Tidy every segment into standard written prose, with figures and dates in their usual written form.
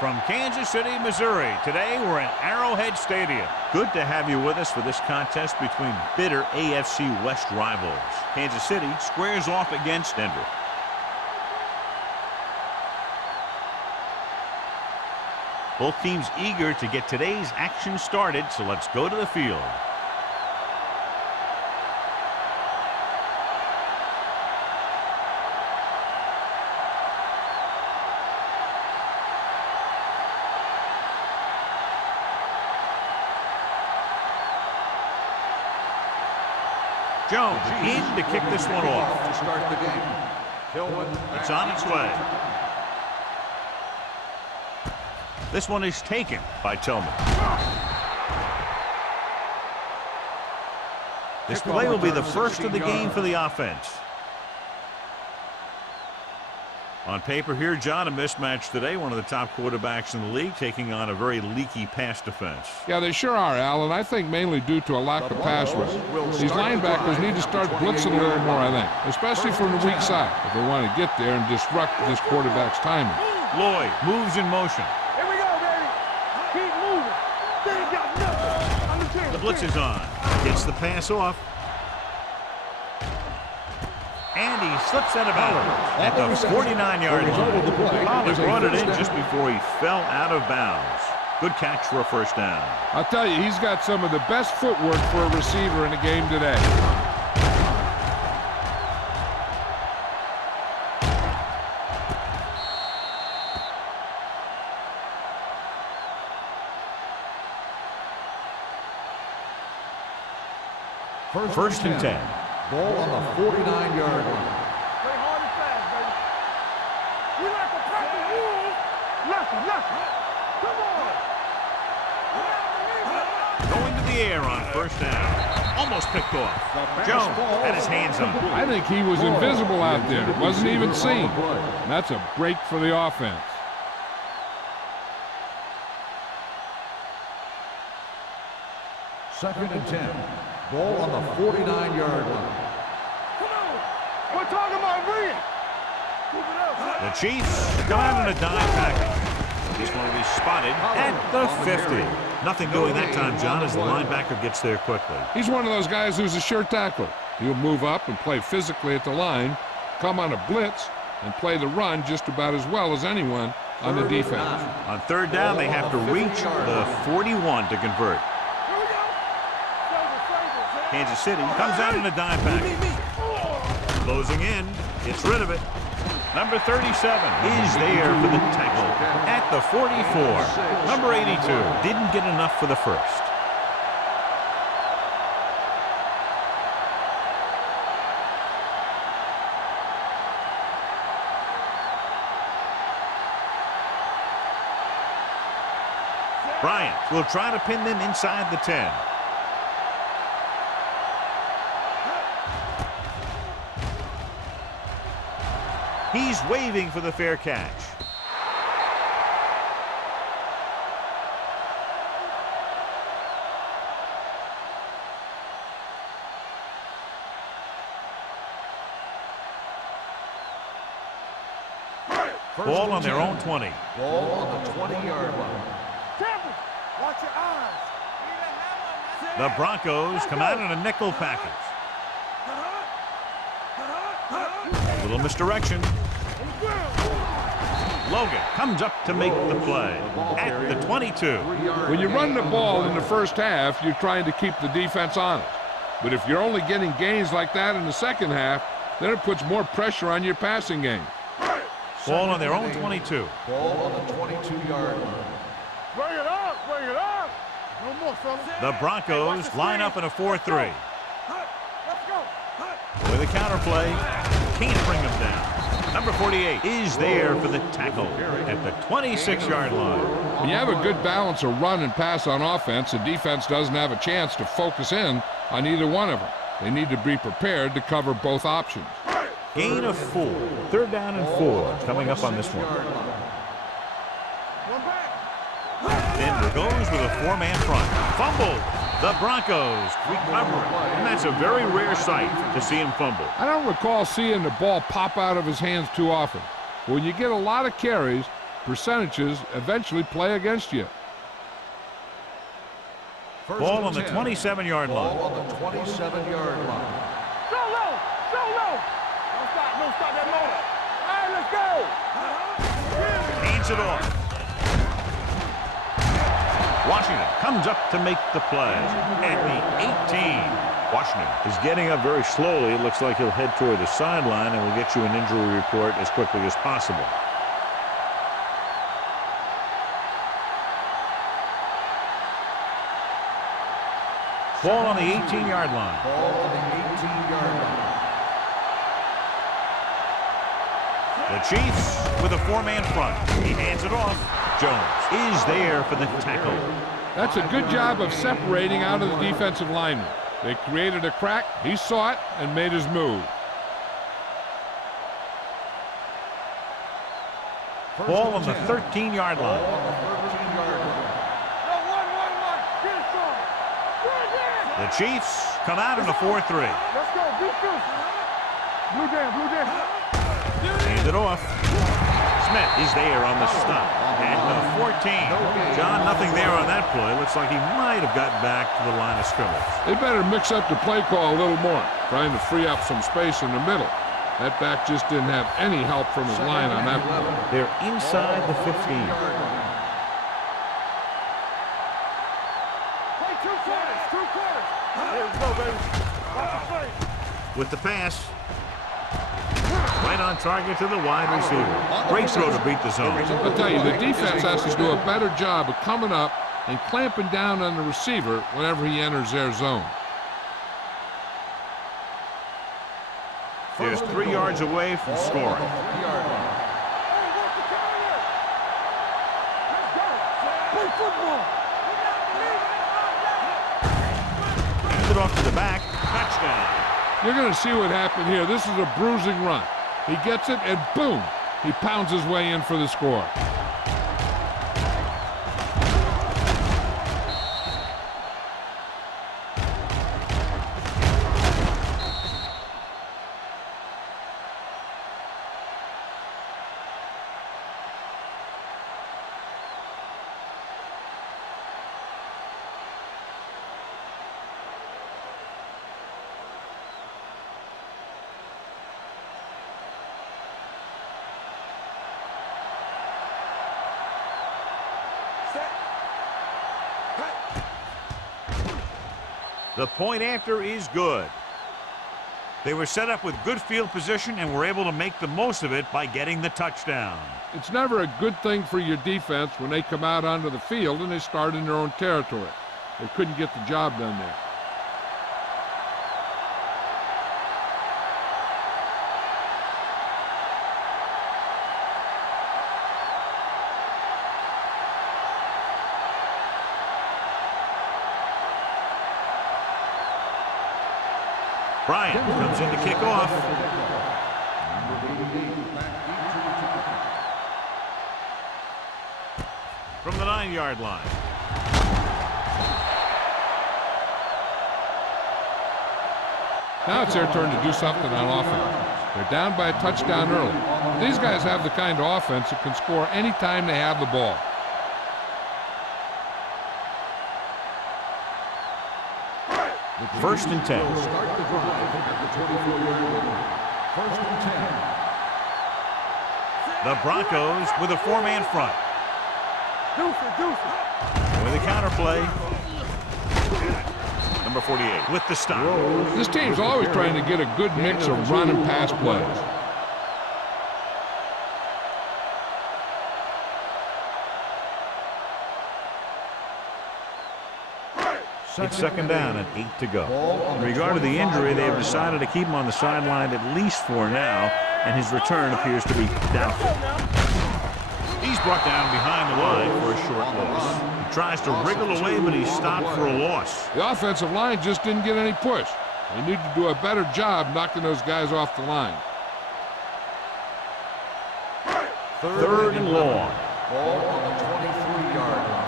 From Kansas City, Missouri, today we're in Arrowhead Stadium. Good to have you with us for this contest between bitter AFC West rivals. Kansas City squares off against Denver. Both teams eager to get today's action started, so let's go to the field. Jones in to kick this one off. To start the game. It's on its way. This one is taken by Tillman. This play will be the first of the game for the offense. On paper here, John, a mismatch today. One of the top quarterbacks in the league taking on a very leaky pass defense. Yeah, they sure are, Al, and I think mainly due to a lack of pass rush. These linebackers need to start blitzing a little more, I think, especially from the weak side if they want to get there and disrupt this quarterback's timing. Lloyd moves in motion. Here we go, baby. Keep moving. They ain't got nothing. The blitz is on. Gets the pass off. And he slips out of bounds at the 49-yard line. They brought it in just before he fell out of bounds. Good catch for a first down. I'll tell you, he's got some of the best footwork for a receiver in the game today. First and 10. Ball on the 49-yard line. Play hard and fast, baby. We like to practice rules. Listen. Come on. Going to the air on first down. Almost picked off. Jones had his hands on it. I think he was invisible out there. Wasn't even seen. And that's a break for the offense. Second and 10. Ball on the 49-yard line. Come on. We're talking about bringing. The Chiefs come out in a dime package. He's going to be spotted at the 50. Nothing doing that time, John, as the linebacker gets there quickly. He's one of those guys who's a sure tackler. He'll move up and play physically at the line, come on a blitz, and play the run just about as well as anyone on the defense. On third down, they have to reach the 41 to convert. Kansas City comes out in a dime package. Closing in, gets rid of it. Number 37 is there for the tackle at the 44. Number 82 didn't get enough for the first. Bryant will try to pin them inside the 10. He's waving for the fair catch. Ball on their own 20. Ball on the 20-yard line. Watch your eyes. The Broncos come out in a nickel package. A little misdirection. Logan comes up to make the play at the 22. When you run the ball in the first half, you're trying to keep the defense honest. But if you're only getting gains like that in the second half, then it puts more pressure on your passing game. Ball on their own 22. Ball on the 22-yard line. Bring it up. No more, fellas. The Broncos line up in a 4-3. Let's go. With a counterplay, can't bring them down. Number 48 is there for the tackle at the 26-yard line. When you have a good balance of run and pass on offense, the defense doesn't have a chance to focus in on either one of them. They need to be prepared to cover both options. Gain of 4. Third down and 4 coming up on this one. Denver goes with a 4-man front. Fumbled. The Broncos recover it. And that's a very rare sight to see him fumble. I don't recall seeing the ball pop out of his hands too often. When you get a lot of carries, percentages eventually play against you. Ball on the 27-yard line. Ball on the 27-yard line. So low. Don't stop that motor. All right, let's go. Hands it off. Washington comes up to make the play at the 18. Washington is getting up very slowly. It looks like he'll head toward the sideline, and we'll get you an injury report as quickly as possible. Ball on the 18-yard line. Ball on the 18-yard line. The Chiefs with a four-man front. He hands it off. Jones is there for the tackle. That's a good job of separating out of the defensive lineman. They created a crack, he saw it, and made his move. Ball on the 13-yard line. The Chiefs come out in a 4-3. Let's go. Blue jam. Hands it off. Smith is there on the stop at the 14. John, nothing there on that play. Looks like he might have gotten back to the line of scrimmage. They better mix up the play call a little more, trying to free up some space in the middle. That back just didn't have any help from his line on that play. They're inside the 15. Play two quarters. Let's go, baby. With the pass. Right on target to the wide receiver. Great throw to beat the zone. I'll tell you, the defense has to do a better job of coming up and clamping down on the receiver whenever he enters their zone. They're 3 yards away from scoring. Hands it off to the back. Touchdown. You're going to see what happened here. This is a bruising run. He gets it, and boom, he pounds his way in for the score. The point after is good. They were set up with good field position and were able to make the most of it by getting the touchdown. It's never a good thing for your defense when they come out onto the field and they start in their own territory. They couldn't get the job done there. Bryant comes in to kick off. From the 9-yard line. Now it's their turn to do something on offense. They're down by a touchdown early. These guys have the kind of offense that can score anytime they have the ball. First and 10. Start the drive at the 24-yard line. First and 10. The Broncos with a four-man front. Deuce. With a counterplay. Number 48 with the stop. This team's always trying to get a good mix of run and pass plays. It's second down and 8 to go. In regard to the injury, they have decided to keep him on the sideline at least for now, and his return appears to be doubtful. He's brought down behind the line for a short loss. He tries to wriggle away, but he's stopped for a loss. The offensive line just didn't get any push. They need to do a better job knocking those guys off the line. Third and long. Ball on the 23-yard line.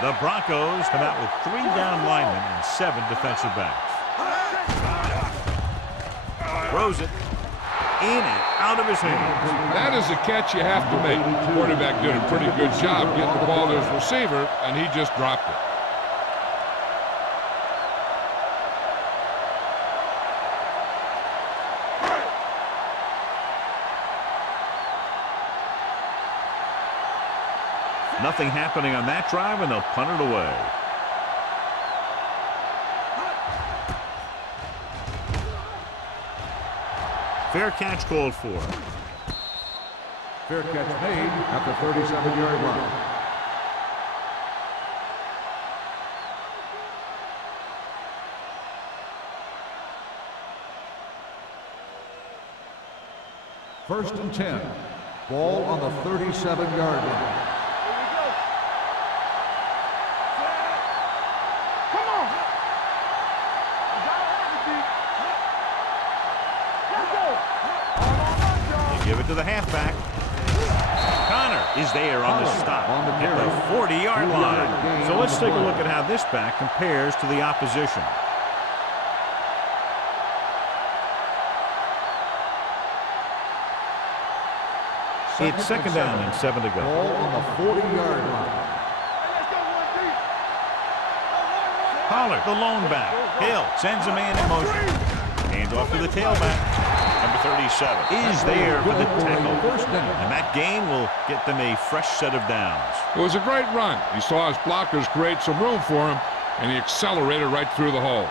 The Broncos come out with 3 down linemen and 7 defensive backs. Throws it. in and out of his hands. That is a catch you have to make. The quarterback did a pretty good job getting the ball to his receiver, and he just dropped it. Nothing happening on that drive, and they'll punt it away. Fair catch called for. Fair catch made at the 37-yard line. First and 10. Ball on the 37-yard line. Give it to the halfback. Connor is there on the stop at the 40-yard line. So let's take a look at how this back compares to the opposition. It's second down and 7 to go. Ball on the 40-yard line. Pollard, the lone back. Hill sends a man in motion. Hands off to the tailback. Number 37 is there for the tackle. And that gain will get them a fresh set of downs. It was a great run. He saw his blockers create some room for him, and he accelerated right through the hole.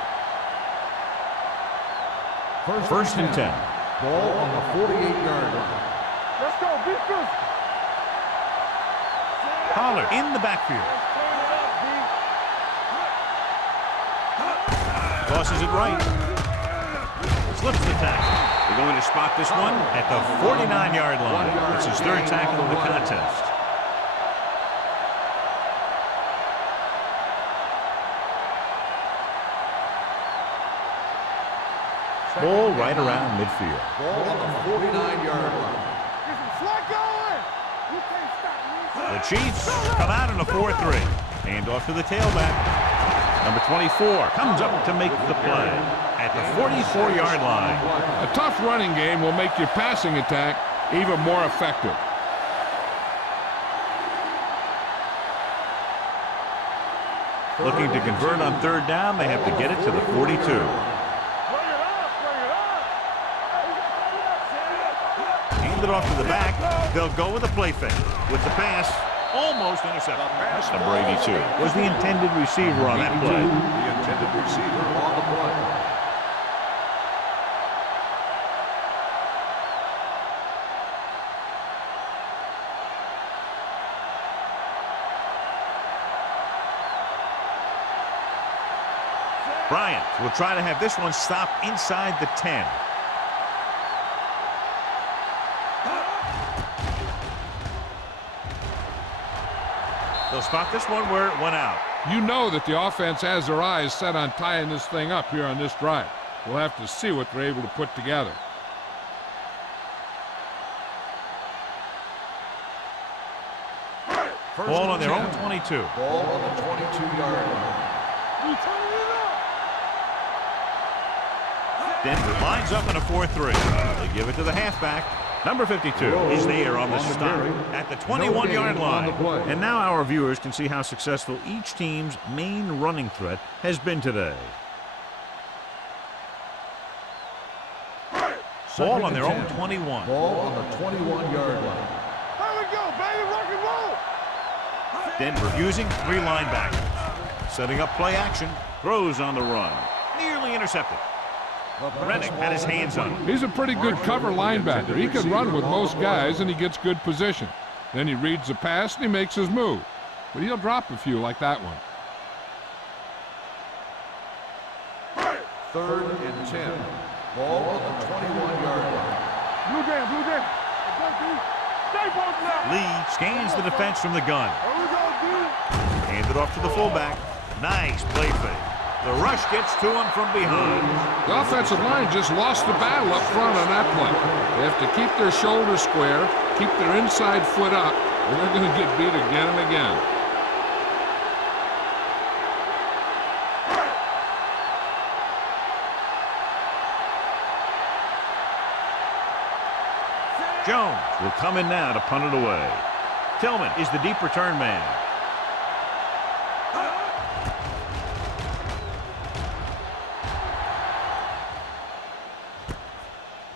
First and 10. Ball on the 48-yard line. Let's go, beat this. Pollard in the backfield. Tosses it right. Slips the tackle. They're going to spot this one at the 49-yard line. It's his third tackle of the contest. Ball right around midfield. Ball on the 49-yard line. Get some slack going. You can't stop me. The Chiefs come out in a 4-3. Hand off to the tailback. Number 24 comes up to make the play at the 44-yard line. A tough running game will make your passing attack even more effective. Looking to convert on third down, they have to get it to the 42. Hand it off to the back. They'll go with a play fake. With the pass, almost intercepted. Number 82 was the intended receiver on that play. The intended receiver on the play. Bryant will try to have this one stop inside the 10. They'll spot this one where it went out. You know that the offense has their eyes set on tying this thing up here on this drive. We'll have to see what they're able to put together. Ball on their own 22. Ball on the 22-yard line. Denver lines up in a 4-3. They give it to the halfback. Number 52 is there on the stop at the 21-yard line. And now our viewers can see how successful each team's main running threat has been today. Ball on their own 21. Ball on the 21-yard line. There we go, baby, rock and roll. Denver using 3 linebackers. Setting up play action. Throws on the run. Nearly intercepted. Rennick had his hands on him. He's a pretty good cover linebacker. He can run with most guys, and he gets good position. Then he reads the pass, and he makes his move. But he'll drop a few like that one. Third and 10. Ball on the 21-yard line. Blue game, blue game. Stay both now. Lee scans the defense from the gun. There we go, dude. Hands it off to the fullback. Nice play fake. The rush gets to him from behind. The offensive line just lost the battle up front on that play. They have to keep their shoulders square, keep their inside foot up, or they're going to get beat again and again. Jones will come in now to punt it away. Tillman is the deep return man.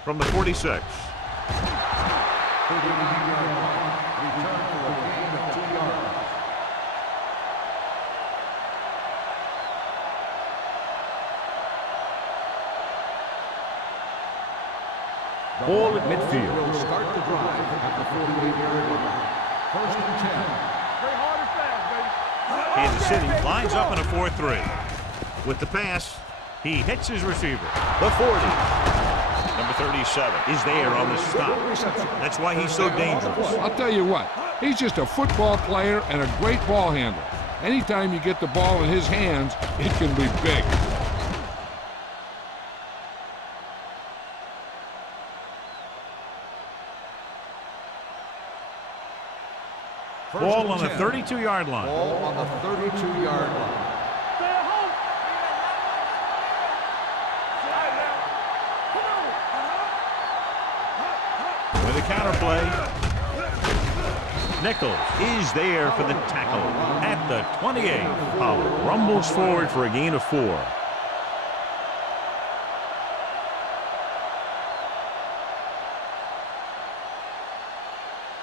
From the 46. Ball at midfield. Will start the drive at the 48-yard line. First and 10. Play hard and fast, baby. Kansas City lines up in a 4-3. With the pass, he hits his receiver. The 40. Number 37 is there on the stop. That's why he's so dangerous. I'll tell you what, he's just a football player and a great ball handler. Anytime you get the ball in his hands, it can be big. Ball on the 32-yard line. Ball on the 32-yard line. Stay at home. Come on. With a counter play, Nichols is there for the tackle at the 28. Pollard rumbles forward for a gain of 4.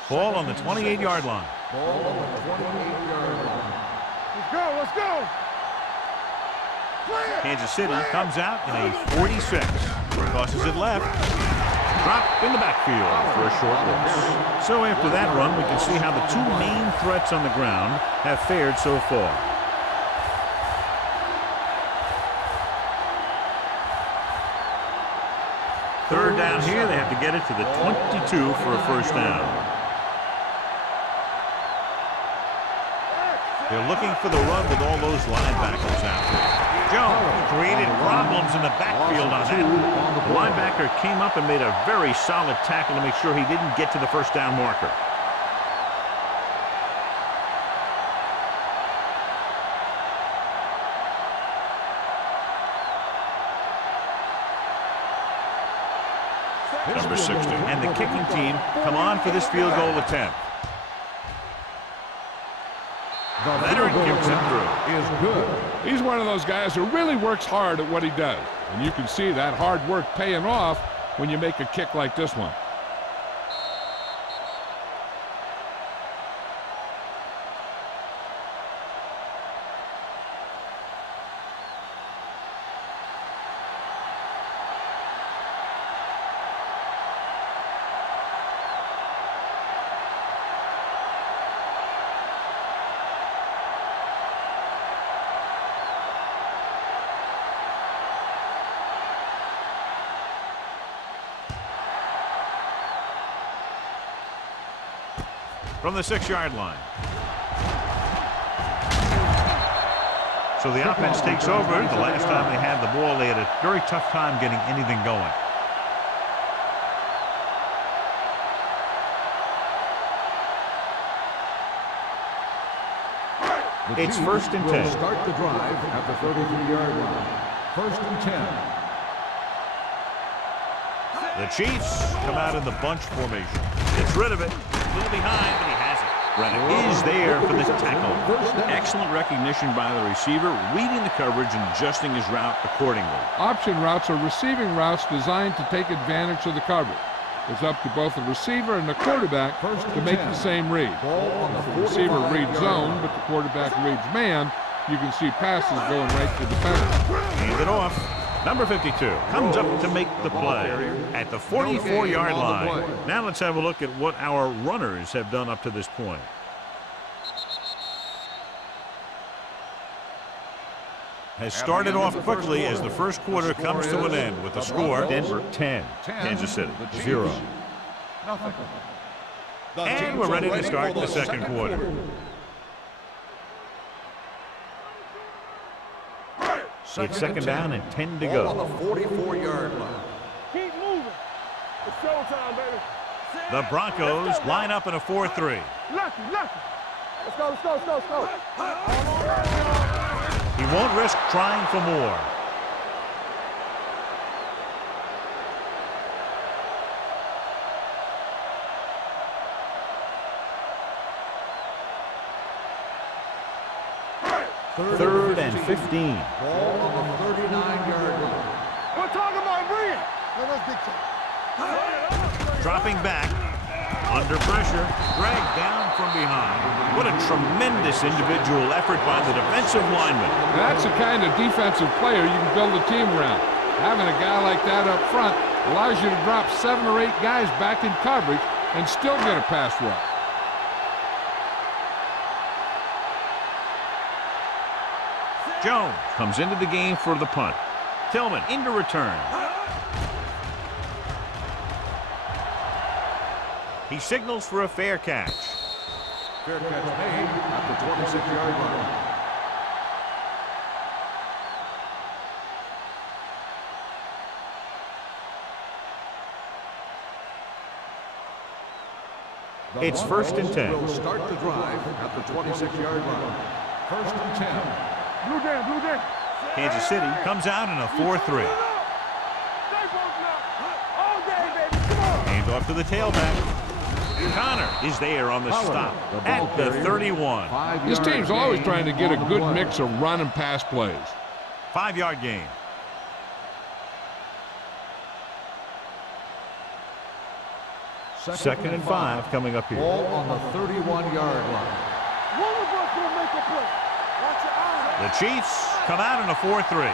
Ball on the 28-yard line. Ball on the 28-yard line. Let's go. Let's go. Play it. Kansas City comes out in a 46. Tosses it left. Dropped in the backfield for a short loss. So after that run, we can see how the two main threats on the ground have fared so far. Third down here, they have to get it to the 22 for a first down. They're looking for the run with all those linebackers out there. Jones created problems in the backfield on that. The linebacker came up and made a very solid tackle to make sure he didn't get to the first down marker. Number 60. And the kicking team come on for this field goal attempt. Leonard kicks it through. Is good. He's one of those guys who really works hard at what he does. And you can see that hard work paying off when you make a kick like this one. From the 6-yard line. So the offense takes over. The last time they had the ball, they had a very tough time getting anything going. It's first and 10. Start the drive at the 33-yard line. First and 10. The Chiefs come out in the bunch formation. Gets rid of it. A little behind, but he has it. Brennan is there for the tackle. Excellent recognition by the receiver, reading the coverage and adjusting his route accordingly. Option routes are receiving routes designed to take advantage of the coverage. It's up to both the receiver and the quarterback to make the same read. If the receiver reads zone, but the quarterback reads man, you can see passes going right to the defender. Hand it off. Number 52 comes up to make the play at the 44-yard line. Now let's have a look at what our runners have done up to this point. Has started off quickly as the first quarter comes to an end with the score Denver 10, Kansas City 0. And we're ready to start the second quarter. It's second down and 10 to go. On the 44-yard line. Keep moving. It's showtime, baby. The Broncos line up in a 4-3. Lucky. Let's go. He won't risk trying for more. 3rd and 15. Ball on the 39-yard line. We're talking about bring it. Let's dictate. Dropping back, under pressure, dragged down from behind. What a tremendous individual effort by the defensive lineman. That's the kind of defensive player you can build a team around. Having a guy like that up front allows you to drop 7 or 8 guys back in coverage and still get a pass rush. Jones comes into the game for the punt. Tillman into return. He signals for a fair catch. Fair catch made at the 26-yard line. It's 1st and 10. Will start the drive at the 26-yard line. 1st and 10. Blue down, blue down. Kansas City comes out in a 4-3. All day, baby. Come on. Hands off to the tailback. Connor is there on the stop at the 31. This team's always trying to get a good mix of run and pass plays. 5-yard gain. Second and 5 coming up here. Ball on the 31-yard line. One of us will make a play. Watch your eyes. The Chiefs come out in a 4-3.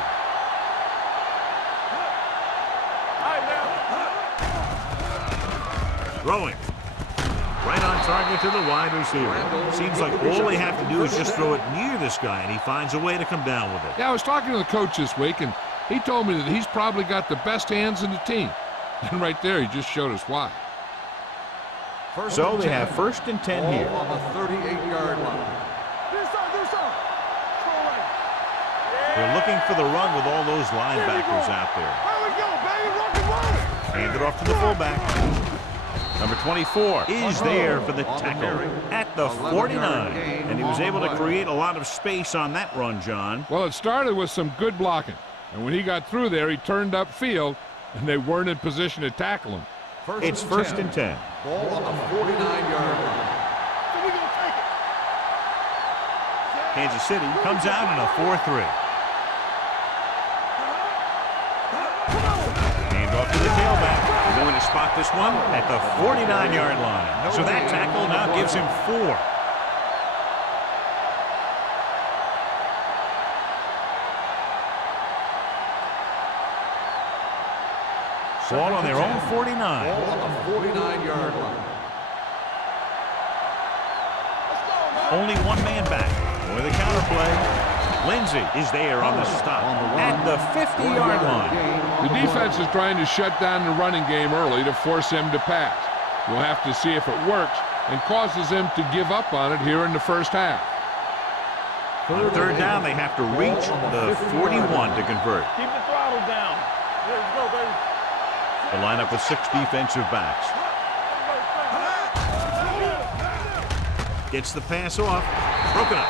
Throwing. Right on target to the wide receiver. Seems like all they have to do is just throw it near this guy, and he finds a way to come down with it. Yeah, I was talking to the coach this week, and he told me that he's probably got the best hands in the team. And right there, he just showed us why. So they have 1st and 10 here. Ball on the 38-yard line. Do something. They're looking for the run with all those linebackers out there. There we go, baby. Rock and roll. Hand it off to the fullback. Number 24 is there for the tackle at the 49. And he was able to create a lot of space on that run, John. Well, it started with some good blocking. And when he got through there, he turned upfield, and they weren't in position to tackle him. It's 1st and 10. Ball on the 49-yard line. So we gonna take it. Kansas City comes out in a 4-3. Hand off to the tailback. They're going to spot this one at the 49-yard line. So that tackle now gives him 4. Ball on their own 49. Ball on the 49-yard line. Only one man back. With a counter play. Lindsey is there on the stop at the 50-yard line. The defense is trying to shut down the running game early to force him to pass. We'll have to see if it works and causes him to give up on it here in the first half. On 3rd down, they have to reach the 41 to convert. Keep the throttle down. Let's go, baby. The lineup with 6 defensive backs. Gets the pass off. Broken up.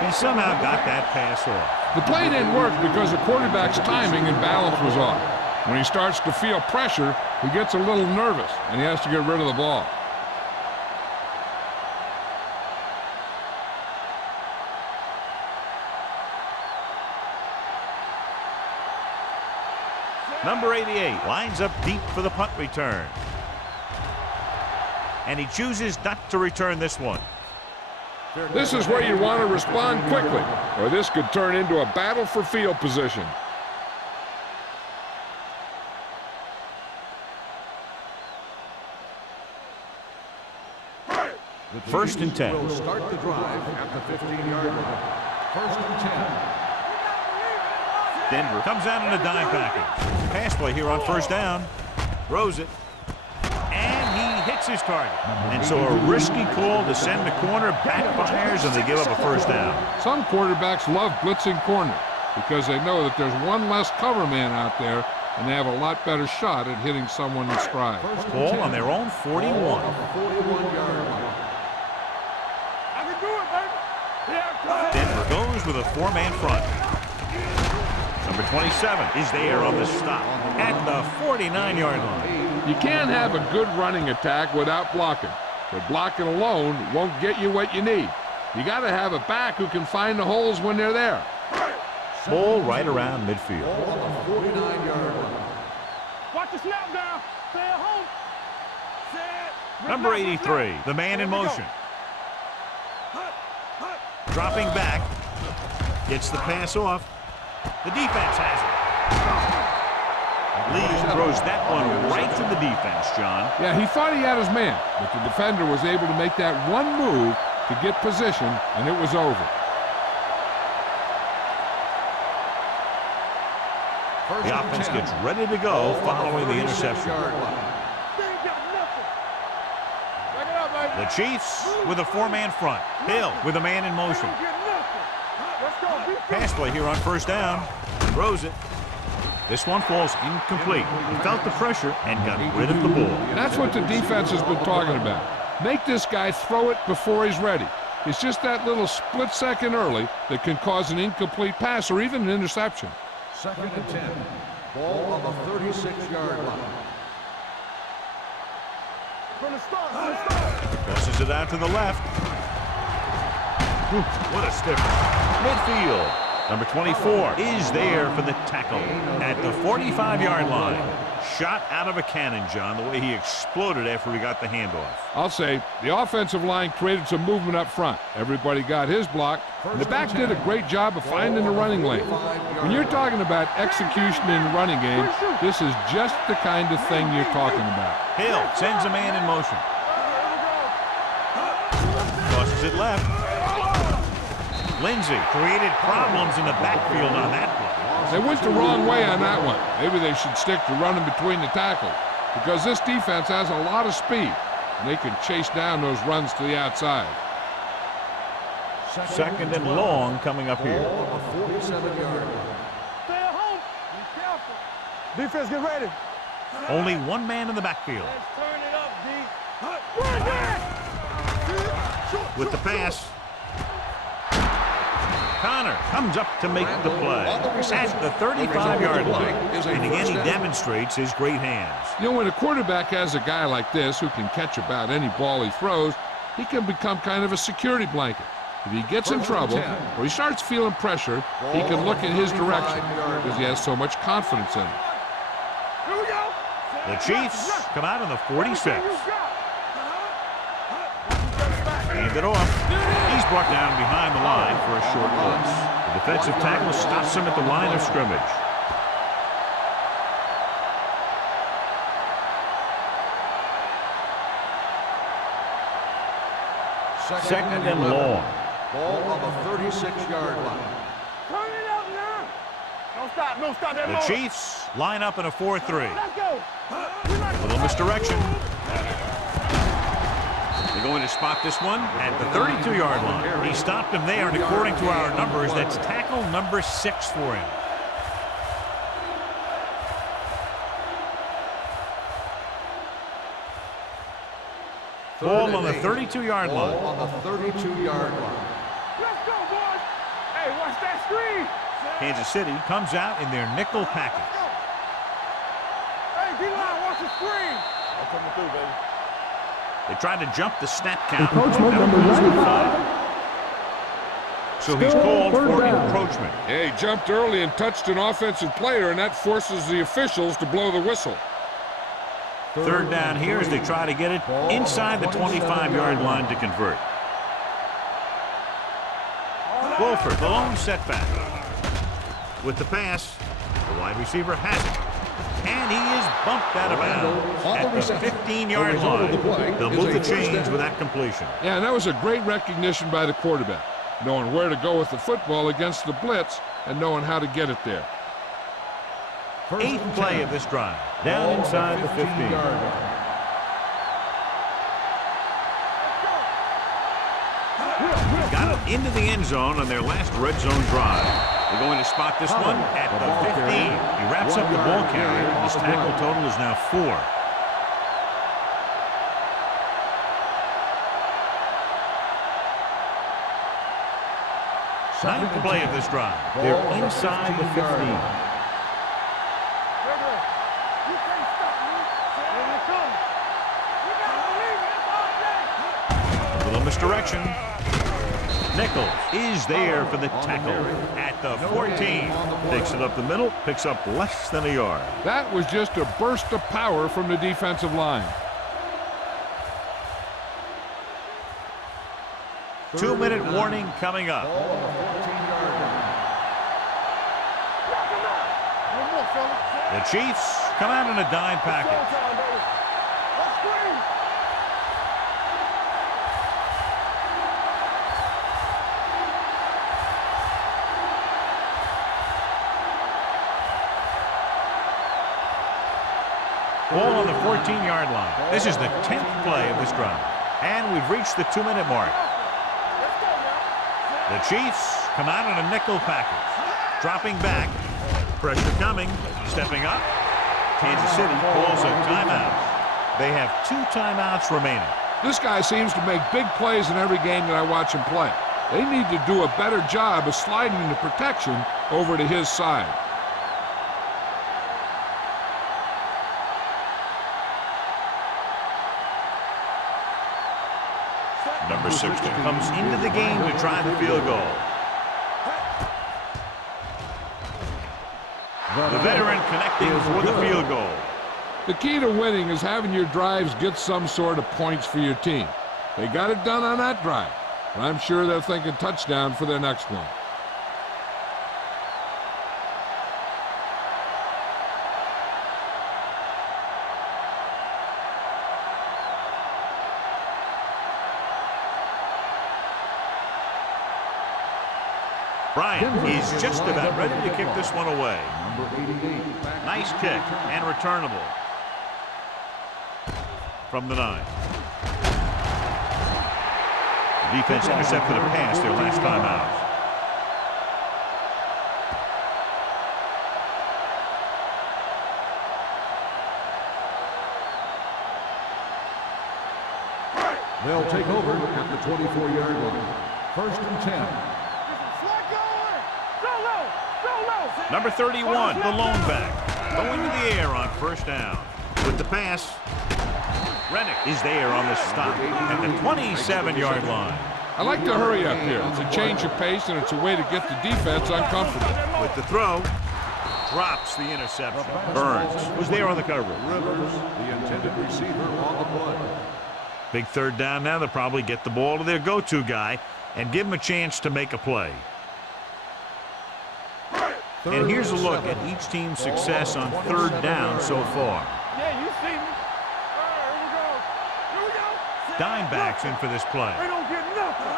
He somehow got that pass off. The play didn't work because the quarterback's timing and balance was off. When he starts to feel pressure, he gets a little nervous, and he has to get rid of the ball. Number 88 lines up deep for the punt return. And he chooses not to return this one. This is where you want to respond quickly, or this could turn into a battle for field position. First and 10. Will start the drive at the 15-yard line. 1st and 10. Denver comes out in a dime package. Pass play here on 1st down. Throws it. And he hits his target. And so a risky call to send the corner backfires, and they give up a 1st down. Some quarterbacks love blitzing corners because they know that there's one less cover man out there, and they have a lot better shot at hitting someone in stride. Ball on their own 41. 41-yard line. I can do it, baby. Yeah, Denver goes with a 4-man front. Number 27 is there on the stop at the 49-yard line. You can't have a good running attack without blocking, but blocking alone won't get you what you need. You got to have a back who can find the holes when they're there. Ball right around midfield. Ball on the 49-yard line. Watch the snap down. Stay at home. Set. Number 83, the man in motion. Dropping back. Gets the pass off. The defense has it. Lee throws that one right to the defense, John. Yeah, he thought he had his man, but the defender was able to make that one move to get position, and it was over. The offense gets ready to go following the interception. The Chiefs with a four-man front. Hill with a man in motion. Pass play here on first down. Throws it. This one falls incomplete. He felt the pressure and got rid of the ball. That's what the defense has been talking about. Make this guy throw it before he's ready. It's just that little split second early that can cause an incomplete pass or even an interception. 2nd and 10. Ball on the 36-yard line. From the start. From the start. Passes it out to the left. What a stiffer. Midfield. Number 24 is there for the tackle at the 45-yard line. Shot out of a cannon, John, the way he exploded after he got the handoff. I'll say the offensive line created some movement up front. Everybody got his block. And the back did a great job of finding the running lane. When you're talking about execution in the running game, this is just the kind of thing you're talking about. Hill sends a man in motion. Tosses it left. Lindsey created problems in the backfield on that play. They went the wrong way on that one. Maybe they should stick to running between the tackles because this defense has a lot of speed and they can chase down those runs to the outside. Second and long coming up here. Ball on the 47-yard line. Stay at home. Be careful. Defense, get ready. Only one man in the backfield. Let's turn it up, D. With the pass. Connor comes up to make the play at the 35-yard line. And again, he demonstrates his great hands. You know, when a quarterback has a guy like this who can catch about any ball he throws, he can become kind of a security blanket. If he gets in trouble or he starts feeling pressure, he can look in his direction because he has so much confidence in him. Here we go. The Chiefs come out on the 46. Hand it off. He's brought down behind the line for a short loss. The defensive tackle stops him at the line of scrimmage. Second and long. Ball on the 36-yard line. Turn it up now. Don't stop. Don't stop that The motion. Chiefs line up in a 4-3. Let's go. Little misdirection. They're going to spot this one at the 32-yard line. He stopped him there, and according to our numbers, that's tackle number 6 for him. Ball on the 32-yard line. Ball on the 32-yard line. Let's go, boys. Hey, watch that screen. Kansas City comes out in their nickel package. Hey, D-line, watch the screen. I'm coming through, baby. They tried to jump the snap count. Encroachment number 95. So he's called for encroachment. Yeah, he jumped early and touched an offensive player, and that forces the officials to blow the whistle. Third down here as they try to get it inside the 25-yard line to convert. Wolford, the lone setback. With the pass, the wide receiver has it. And he is bumped out of bounds at the 15-yard line. They'll move the chains with that completion. Yeah, and that was a great recognition by the quarterback, knowing where to go with the football against the blitz and knowing how to get it there. Eighth play of this drive. Down inside the 15. Got it into the end zone on their last red zone drive. They're going to spot this one at the 15. He wraps up the ball carrier. His tackle total is now 4. Ninth play of this drive. They're inside the 15. You can't stop me. Here we come. You gotta believe it. It's all day. A little misdirection. Nichols is there for the tackle at the 14. Takes it up the middle, picks up less than a yard. That was just a burst of power from the defensive line. 2-minute warning coming up. The Chiefs come out in a dime package. Ball on the 14-yard line. This is the 10th play of this drive. And we've reached the 2-minute mark. The Chiefs come out in a nickel package. Dropping back. Pressure coming. Stepping up. Kansas City calls a timeout. They have 2 timeouts remaining. This guy seems to make big plays in every game that I watch him play. They need to do a better job of sliding into protection over to his side. Number 60 comes into the game to try the field goal. The veteran connecting for the field goal. The key to winning is having your drives get some sort of points for your team. They got it done on that drive, but I'm sure they're thinking touchdown for their next one. Bryant is just about ready to kick this one away. Nice kick and returnable from the 9. The defense intercepted a pass their last time out. They'll take over at the 24-yard line. 1st and 10. Number 31, the lone back, going to the air on 1st down. With the pass, Rennick is there on the stop at the 27-yard line. I like to hurry up here. It's a change of pace, and it's a way to get the defense uncomfortable. With the throw, drops the interception. Burns was there on the coverage. Rivers, the intended receiver on the play. Big 3rd down now. They'll probably get the ball to their go-to guy and give him a chance to make a play. And here's a look at each team's success on 3rd down so far. Yeah, you see me. All right, here we go. Dime backs in for this play. They don't get nothing.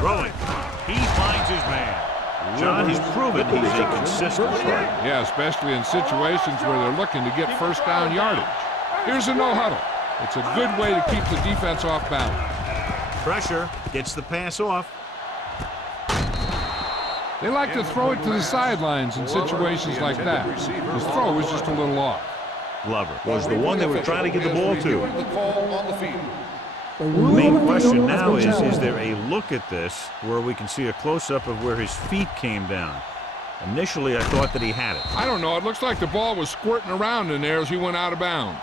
Throwing. He finds his man. John, he's proven he's a consistent player. Yeah, especially in situations where they're looking to get 1st down yardage. Here's a no huddle. It's a good way to keep the defense off balance. Pressure gets the pass off. They like to throw it to the sidelines in situations like that. His throw was just a little off. Glover was the one they were trying to get the ball to. The call on the field. The main question now is there a look at this where we can see a close-up of where his feet came down? Initially, I thought that he had it. I don't know. It looks like the ball was squirting around in there as he went out of bounds.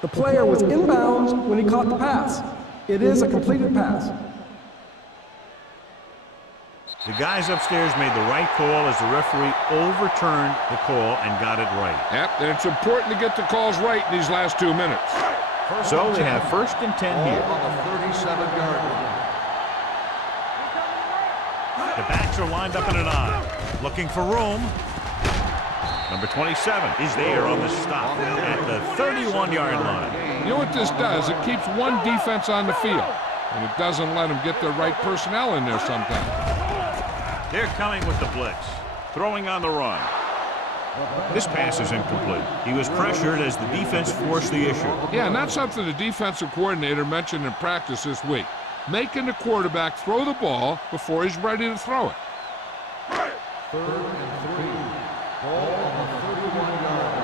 The player was inbounds when he caught the pass. It is a completed pass. The guys upstairs made the right call as the referee overturned the call and got it right. Yep, and it's important to get the calls right in these last 2 minutes. So they have 1st and 10 here. On the 37-yard line. The backs are lined up in an I. Looking for room. Number 27 is there on the stop at the 31-yard line. You know what this does? It keeps one defense on the field, and it doesn't let them get the right personnel in there sometimes. They're coming with the blitz, throwing on the run. This pass is incomplete. He was pressured as the defense forced the issue. Yeah, and that's something the defensive coordinator mentioned in practice this week. Making the quarterback throw the ball before he's ready to throw it. 3rd and 3. Ball on the 31-yard line.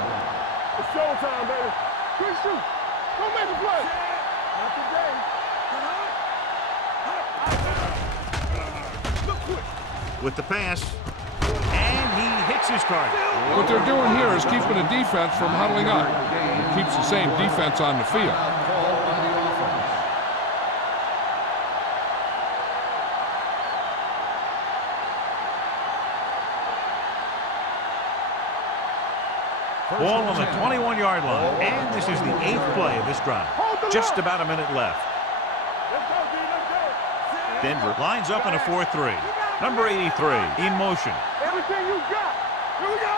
It's showtime, baby. Quick shoot. Don't make a play. Not today. With the pass, and he hits hits his target. What they're doing here is keeping the defense from huddling up. It keeps the same defense on the field. Call on the offense. Ball on the 21-yard line. And this is the 8th play of this drive. Just about a minute left. Let's go, D. Let's go. Denver lines up in a 4-3. Number 83 in motion. Everything you got. Here we go.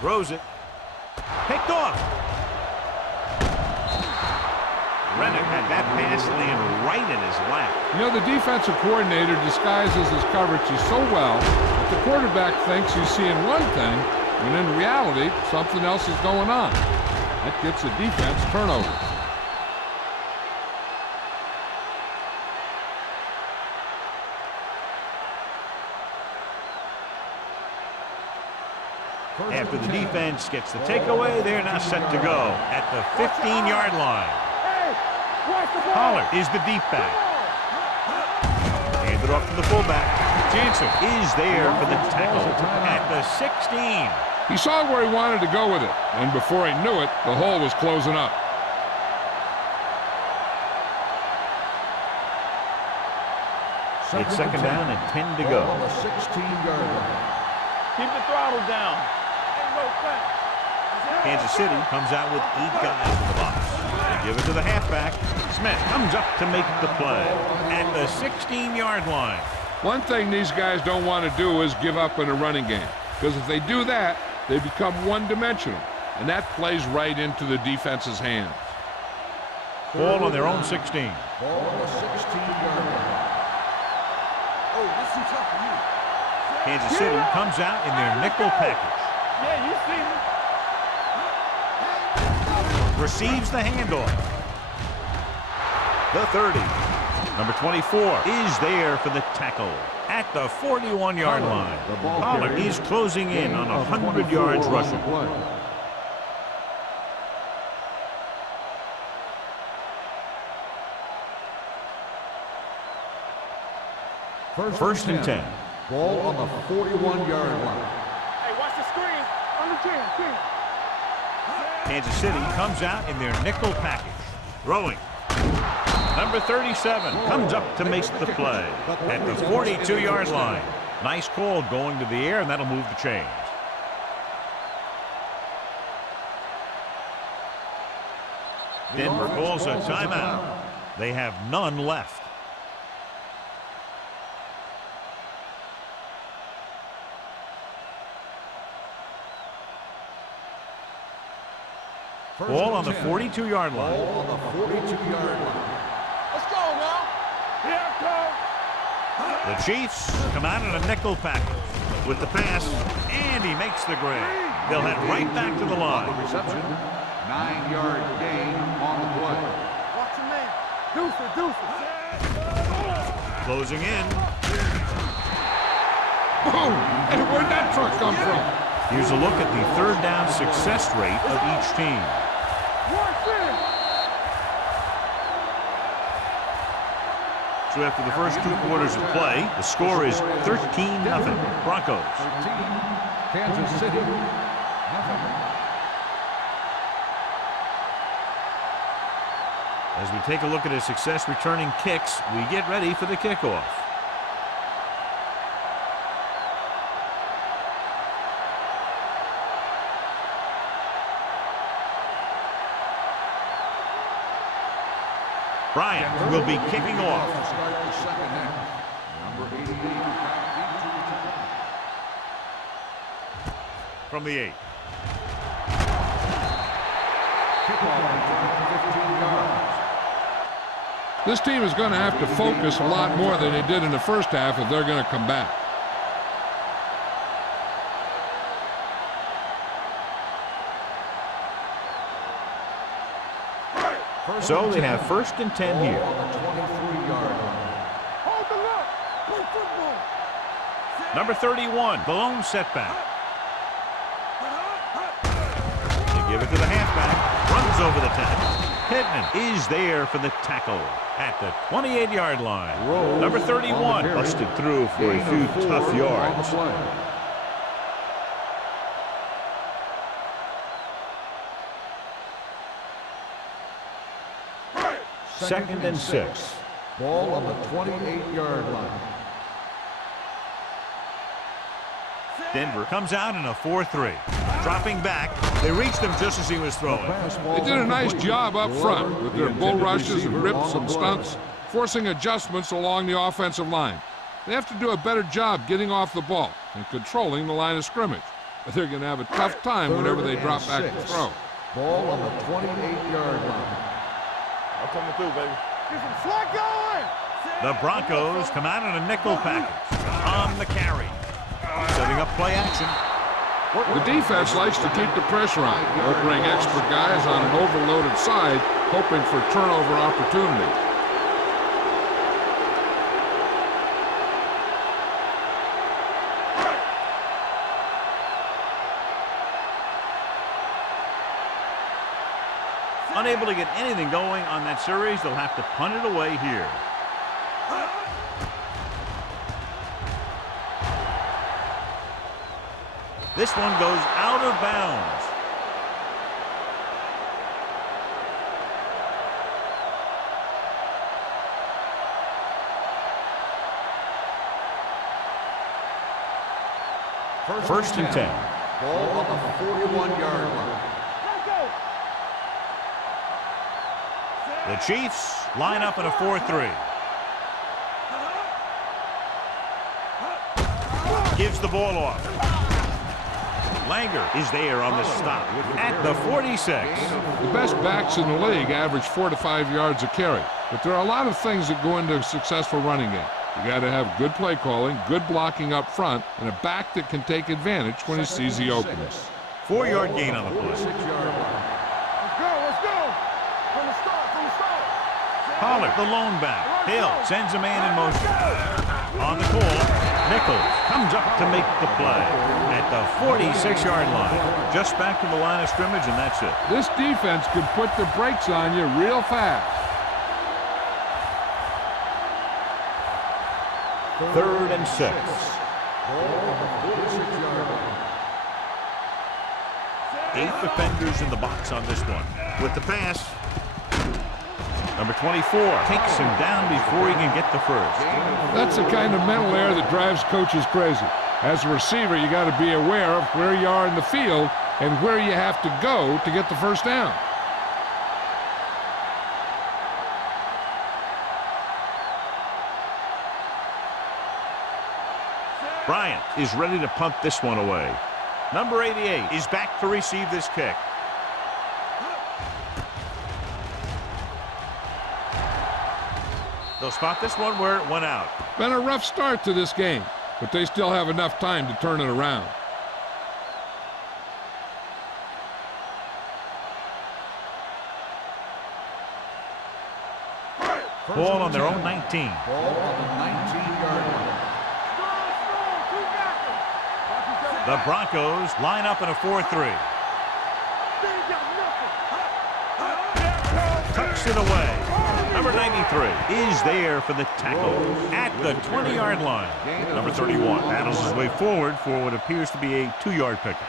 Throws it. Picked off. Rennick had that pass land right in his lap. You know, the defensive coordinator disguises his coverages so well that the quarterback thinks he's seeing one thing, when in reality, something else is going on. That gets the defense turnovers. After the defense gets the takeaway, they're now set to go at the 15-yard line. Hey, watch the ball. Pollard is the deep back. Handed off to the fullback. Jansen is there for the tackle at the 16. He saw where he wanted to go with it, and before he knew it, the hole was closing up. It's second down and 10 to go. On the 16-yard line. Keep the throttle down. Ain't no fence. Kansas City comes out with 8 guys in the box. They give it to the halfback. Smith comes up to make the play at the 16-yard line. One thing these guys don't want to do is give up in a running game, because if they do that, they become one-dimensional, and that plays right into the defense's hands. Ball on their own 16. Ball on the 16-yard line. Oh, this is tough for you. Kansas City comes out in their nickel package. Yeah, you see me. Receives the handoff. The 30. Number 24 is there for the tackle at the 41-yard line. Pollard is closing in on 100 yards rushing. First and 10. Ball on the 41-yard line. Hey, watch the screen. On the 10. Kansas City comes out in their nickel package. Throwing. Number 37 comes up to make the play at the 42-yard line. Nice call going to the air, and that'll move the chains. Denver calls a timeout. They have none left. Ball on the 42-yard line. Ball on the 42-yard line. Let's go now. Here it comes. The Chiefs come out in a nickel package with the pass, and he makes the grab. They'll head right back to the line. Reception. 9-yard gain on the play. Watch your man. Deuce it. Closing in. Boom! Hey, where'd that truck come from? Here's a look at the third down success rate of each team. Watch it. So after the first 2 quarters of play, the score is 13-0 Broncos. 13, Kansas City, nothing. As we take a look at his success returning kicks, we get ready for the kickoff. Bryant will be kicking off. Start the second half. Number 88 back into return. From the 8. Kickoff return 15 yards. This team is going to have to focus a lot more than they did in the first half if they're going to come back. So they have first and 10 here. On the 23-yard line. Hold the look. Play football. Number 31, the lone setback. They give it to the halfback. Runs over the tackle. Pittman is there for the tackle at the 28-yard line. Number 31 busted through for a few tough yards. Second and 6. Ball on the 28-yard line. Denver comes out in a 4-3. Dropping back, they reached him just as he was throwing. They did a nice job up front with their bull rushes and rips and stunts, forcing adjustments along the offensive line. They have to do a better job getting off the ball and controlling the line of scrimmage. But they're going to have a tough time whenever they drop back to throw. Ball on the 28-yard line. I'm coming through, baby. Get some slack going. The Broncos come out in a nickel package on the carry. Setting up play action. The defense likes to keep the pressure on. They'll bring extra guys on an overloaded side, hoping for turnover opportunity. Unable to get anything going on that series, they'll have to punt it away here. This one goes out of bounds. First and 10. Ball on the 41-yard line. The Chiefs line up in a 4-3. Gives the ball off. Langer is there on the stop at the 46. The best backs in the league average 4 to 5 yards a carry. But there are a lot of things that go into a successful running game. You got to have good play calling, good blocking up front, and a back that can take advantage when he sees the openings. 4-yard gain on the play. 6-yard line. Let's go. From the start. Pollard, the lone back. Hill sends a man in motion. On the call, Nichols comes up to make the play at the 46-yard line. Just back to the line of scrimmage, and that's it. This defense could put the brakes on you real fast. Third and 6. Ball on the 46-yard line. 8 defenders in the box on this one. With the pass, number 24 takes him down before he can get the first. That's the kind of mental error that drives coaches crazy. As a receiver, you got to be aware of where you are in the field and where you have to go to get the first down. Bryant is ready to punt this one away. Number 88 is back to receive this kick. They'll spot this one where it went out. Been a rough start to this game, but they still have enough time to turn it around. Ball on their own 19. Ball on the 19-yard line. The Broncos line up in a 4-3. Tucks it away. Number 93 is there for the tackle at the 20-yard line. Number 31 battles his way forward for what appears to be a 2-yard pickup.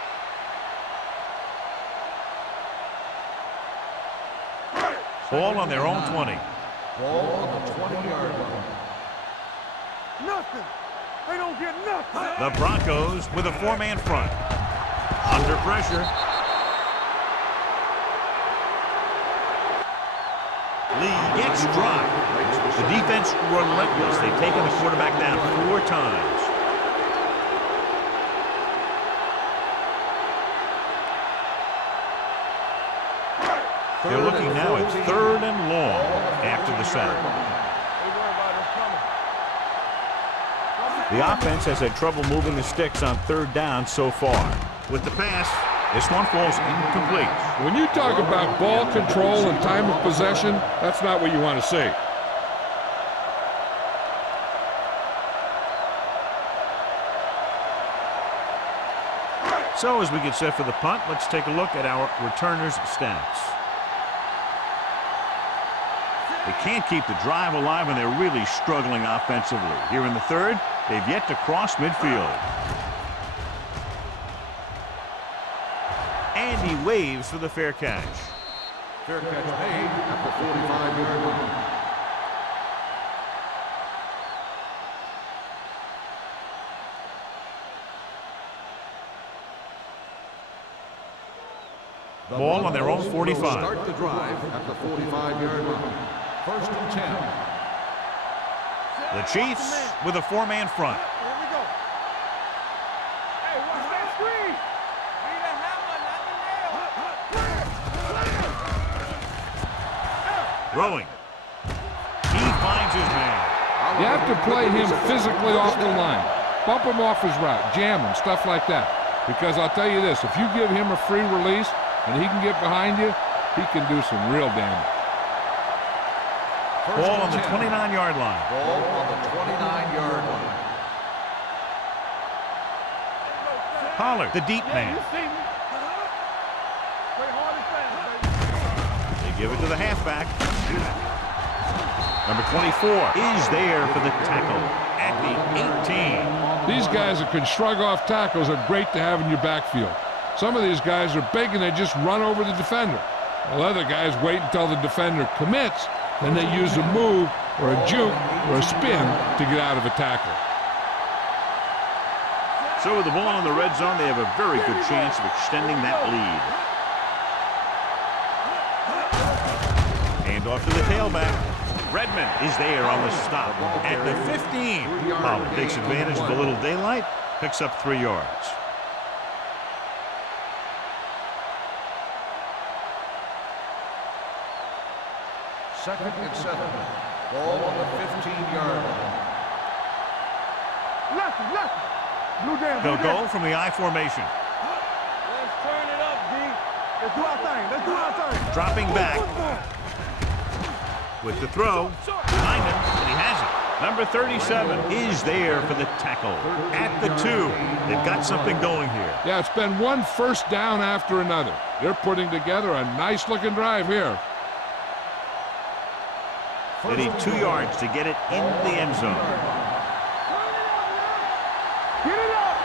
Ball on their own 20. Ball on the 20-yard line. Nothing. They don't get nothing. The Broncos with a 4-man front. Under pressure. Lee gets dropped. The defense relentless. They've taken the quarterback down 4 times. They're looking now at 3rd and long after the sack. The offense has had trouble moving the sticks on 3rd down so far. With the pass, this one falls incomplete. When you talk about ball control and time of possession, that's not what you want to see. So as we get set for the punt, let's take a look at our returners' stats. They can't keep the drive alive, and they're really struggling offensively. Here in the third, they've yet to cross midfield. And he waves for the fair catch. Fair catch made at the 45-yard line. Ball on their own 45. Start the drive at the 45-yard line. First and 10. The Chiefs with a four-man front. Here we go. Hey, watch that screen. Need a hammer, not the nail. Throwing. He finds his man. You have to play him physically off the line. Bump him off his route, jam him, stuff like that. Because I'll tell you this, if you give him a free release and he can get behind you, he can do some real damage. Ball on the 29-yard line. Ball on the 29-yard line. Pollard, the deep man. You see me? Play hard and fast, baby. They give it to the halfback. Number 24 is there for the tackle at the 18. These guys that can shrug off tackles are great to have in your backfield. Some of these guys are big and they just run over the defender. While other guys wait until the defender commits, then they use a move or a juke or a spin to get out of a tackle. So with the ball in the red zone, they have a very good chance of extending that lead. Hand off to the tailback. Redmond is there on the stop at the 15. Pollard takes advantage of the little daylight, picks up 3 yards. Second and 7. Ball on the 15-yard line. Left. Blue down. They'll go from the I formation. Let's turn it up, D. Let's do our thing. Dropping back with the throw. Behind him, and he has it. Number 37 is there for the tackle at the 2. They've got something going here. Yeah, it's been one first down after another. They're putting together a nice-looking drive here. They need 2 yards to get it in the end zone. Get it up.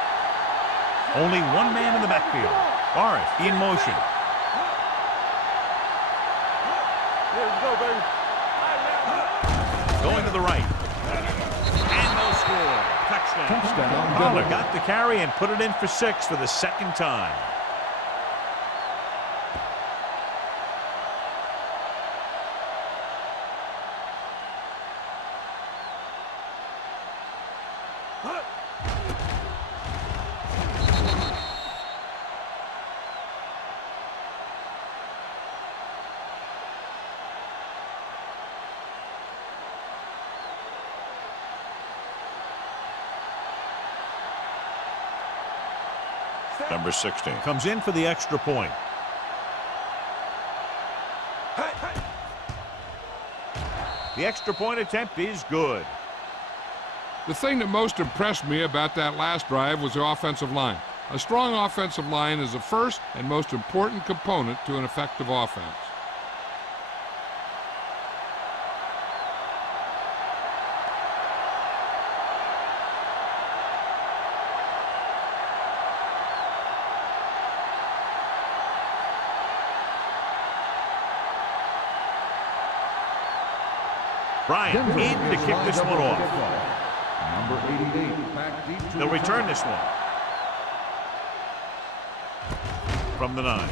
Only one man in the backfield. Barth in motion. Let's go, baby. Going to the right. And they'll score. Touchdown. Pollard got the carry and put it in for 6 for the second time. Number 16 comes in for the extra point. The extra point attempt is good. The thing that most impressed me about that last drive was the offensive line. A strong offensive line is the first and most important component to an effective offense. Bryant in to kick this one off. Number 88, back deep to They'll return this one. From the 9.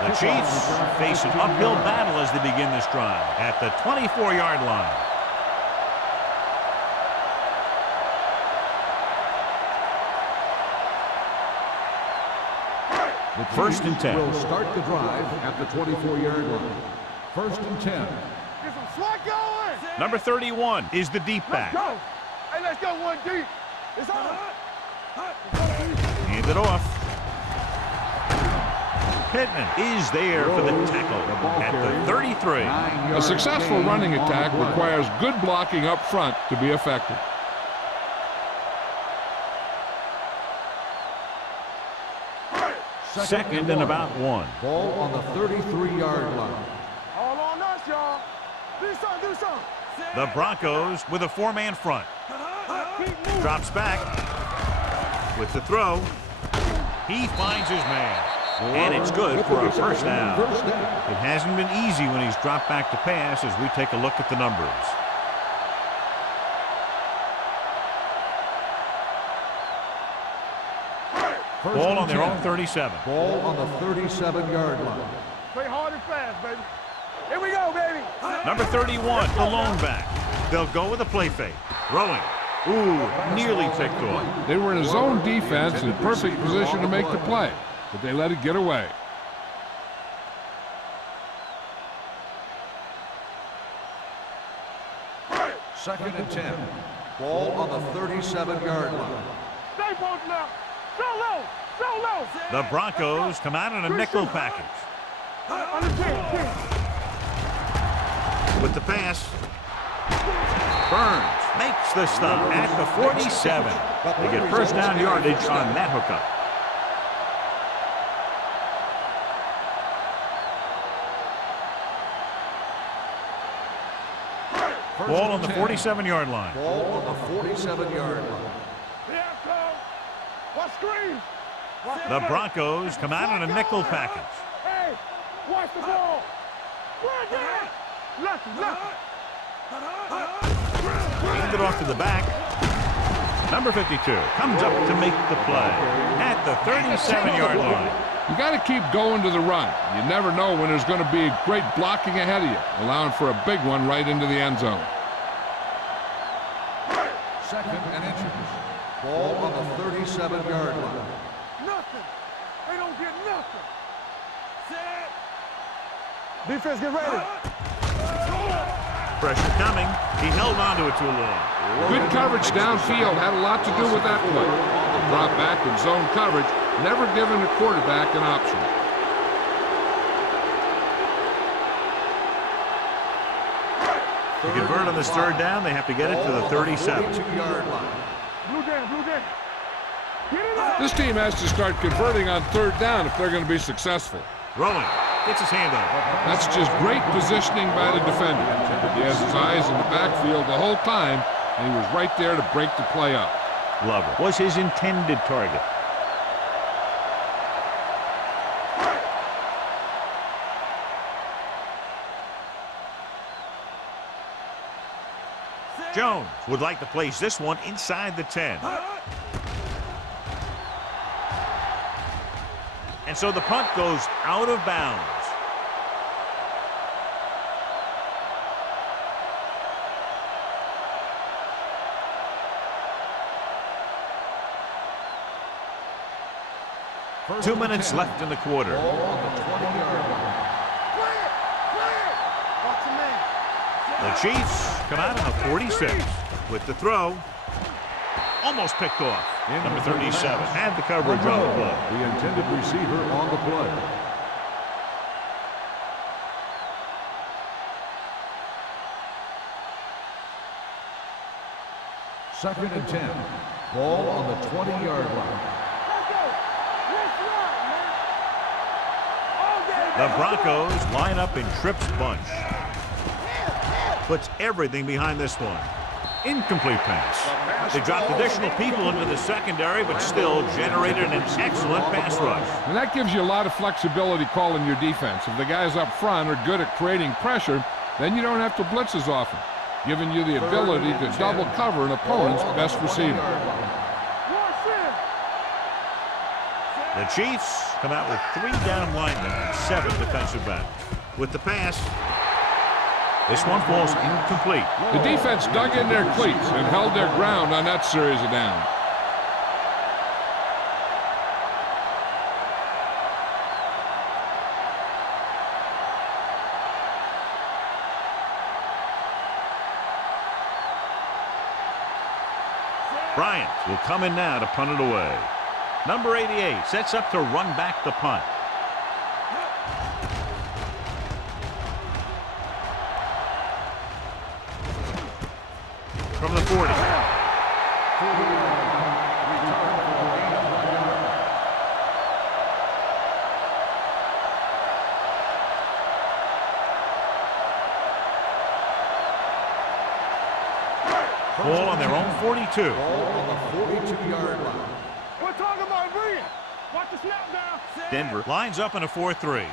The Chiefs face an uphill battle as they begin this drive at the 24-yard line. First and 10. will start the drive at the 24-yard line. First and 10. Get some swat going. Number 31 is the deep back. Go. Hey, let's go one deep. It's on. Hand it off. Pittman is there for the tackle at the 33. A successful running attack requires good blocking up front to be effective. Second and about 1. Ball on the 33-yard line. All on us, y'all. Do something, do something. The Broncos with a 4-man front. Keep moving. Drops back with the throw. He finds his man. And it's good for a first down. It hasn't been easy when he's dropped back to pass as we take a look at the numbers. Ball on their own 37. Ball on the 37-yard line. Play hard and fast, baby. Here we go, baby. Number 31, the lone back. They'll go with a play fake. Throwing. Ooh, nearly picked off. They were in a zone defense in perfect position to make the play, but they let it get away. Second and 10. Ball on the 37-yard line. Stay posted up. So low. So low. The Broncos come out in a nickel package. Under 10. With the pass. Burns makes the stop at the 47. They get first down yardage on that hookup. Ball on the 47-yard line. Ball on the 47-yard line. Yeah, coach. What screen? The Broncos come out in a nickel package. Hey, watch the ball. Run that. Lucky. Hand it off to the back. Number 52 comes up to make the play at the 37-yard line. You got to keep going to the run. You never know when there's going to be great blocking ahead of you, allowing for a big one right into the end zone. Second and inches. Ball on the 37-yard line. Nothing. They don't get nothing. Defense, get ready. Pressure coming. He held on to it too long. Good coverage downfield had a lot to do with that play. The drop back and zone coverage, never giving the quarterback an option. To convert on this third down, they have to get it to the 37. 42-yard line. Blue down. Get it up. This team has to start converting on third down if they're going to be successful. Throwing. Gets his hand on it. That's just great positioning by the defender. He has his eyes in the backfield the whole time, and he was right there to break the play up. Glover was his intended target. Jones would like to place this one inside the 10. And so the punt goes out of bounds. First 2 and minutes 10. left in the quarter. Ball on the 20-yard line. Watch the man. The Chiefs come out on a 46 with the throw. Almost picked off. Number 37 had the coverage on the play. The intended receiver on the play. Second and 10. Ball on the 20-yard line. The Broncos line up in Tripp's bunch. Puts everything behind this one. Incomplete pass. They dropped additional people into the secondary, but still generated an excellent pass rush. And that gives you a lot of flexibility calling your defense. If the guys up front are good at creating pressure, then you don't have to blitz as often, giving you the ability to double cover an opponent's best receiver. The Chiefs come out with 3 down linemen and 7 defensive backs. With the pass, this one falls incomplete. The defense dug in their cleats and held their ground on that series of downs. Bryant will come in now to punt it away. Number 88 sets up to run back the punt. From the 40. 42. Ball on the 42-yard line. We're talking about bringing. Watch the snap down. Denver lines up in a 4-3. Hey,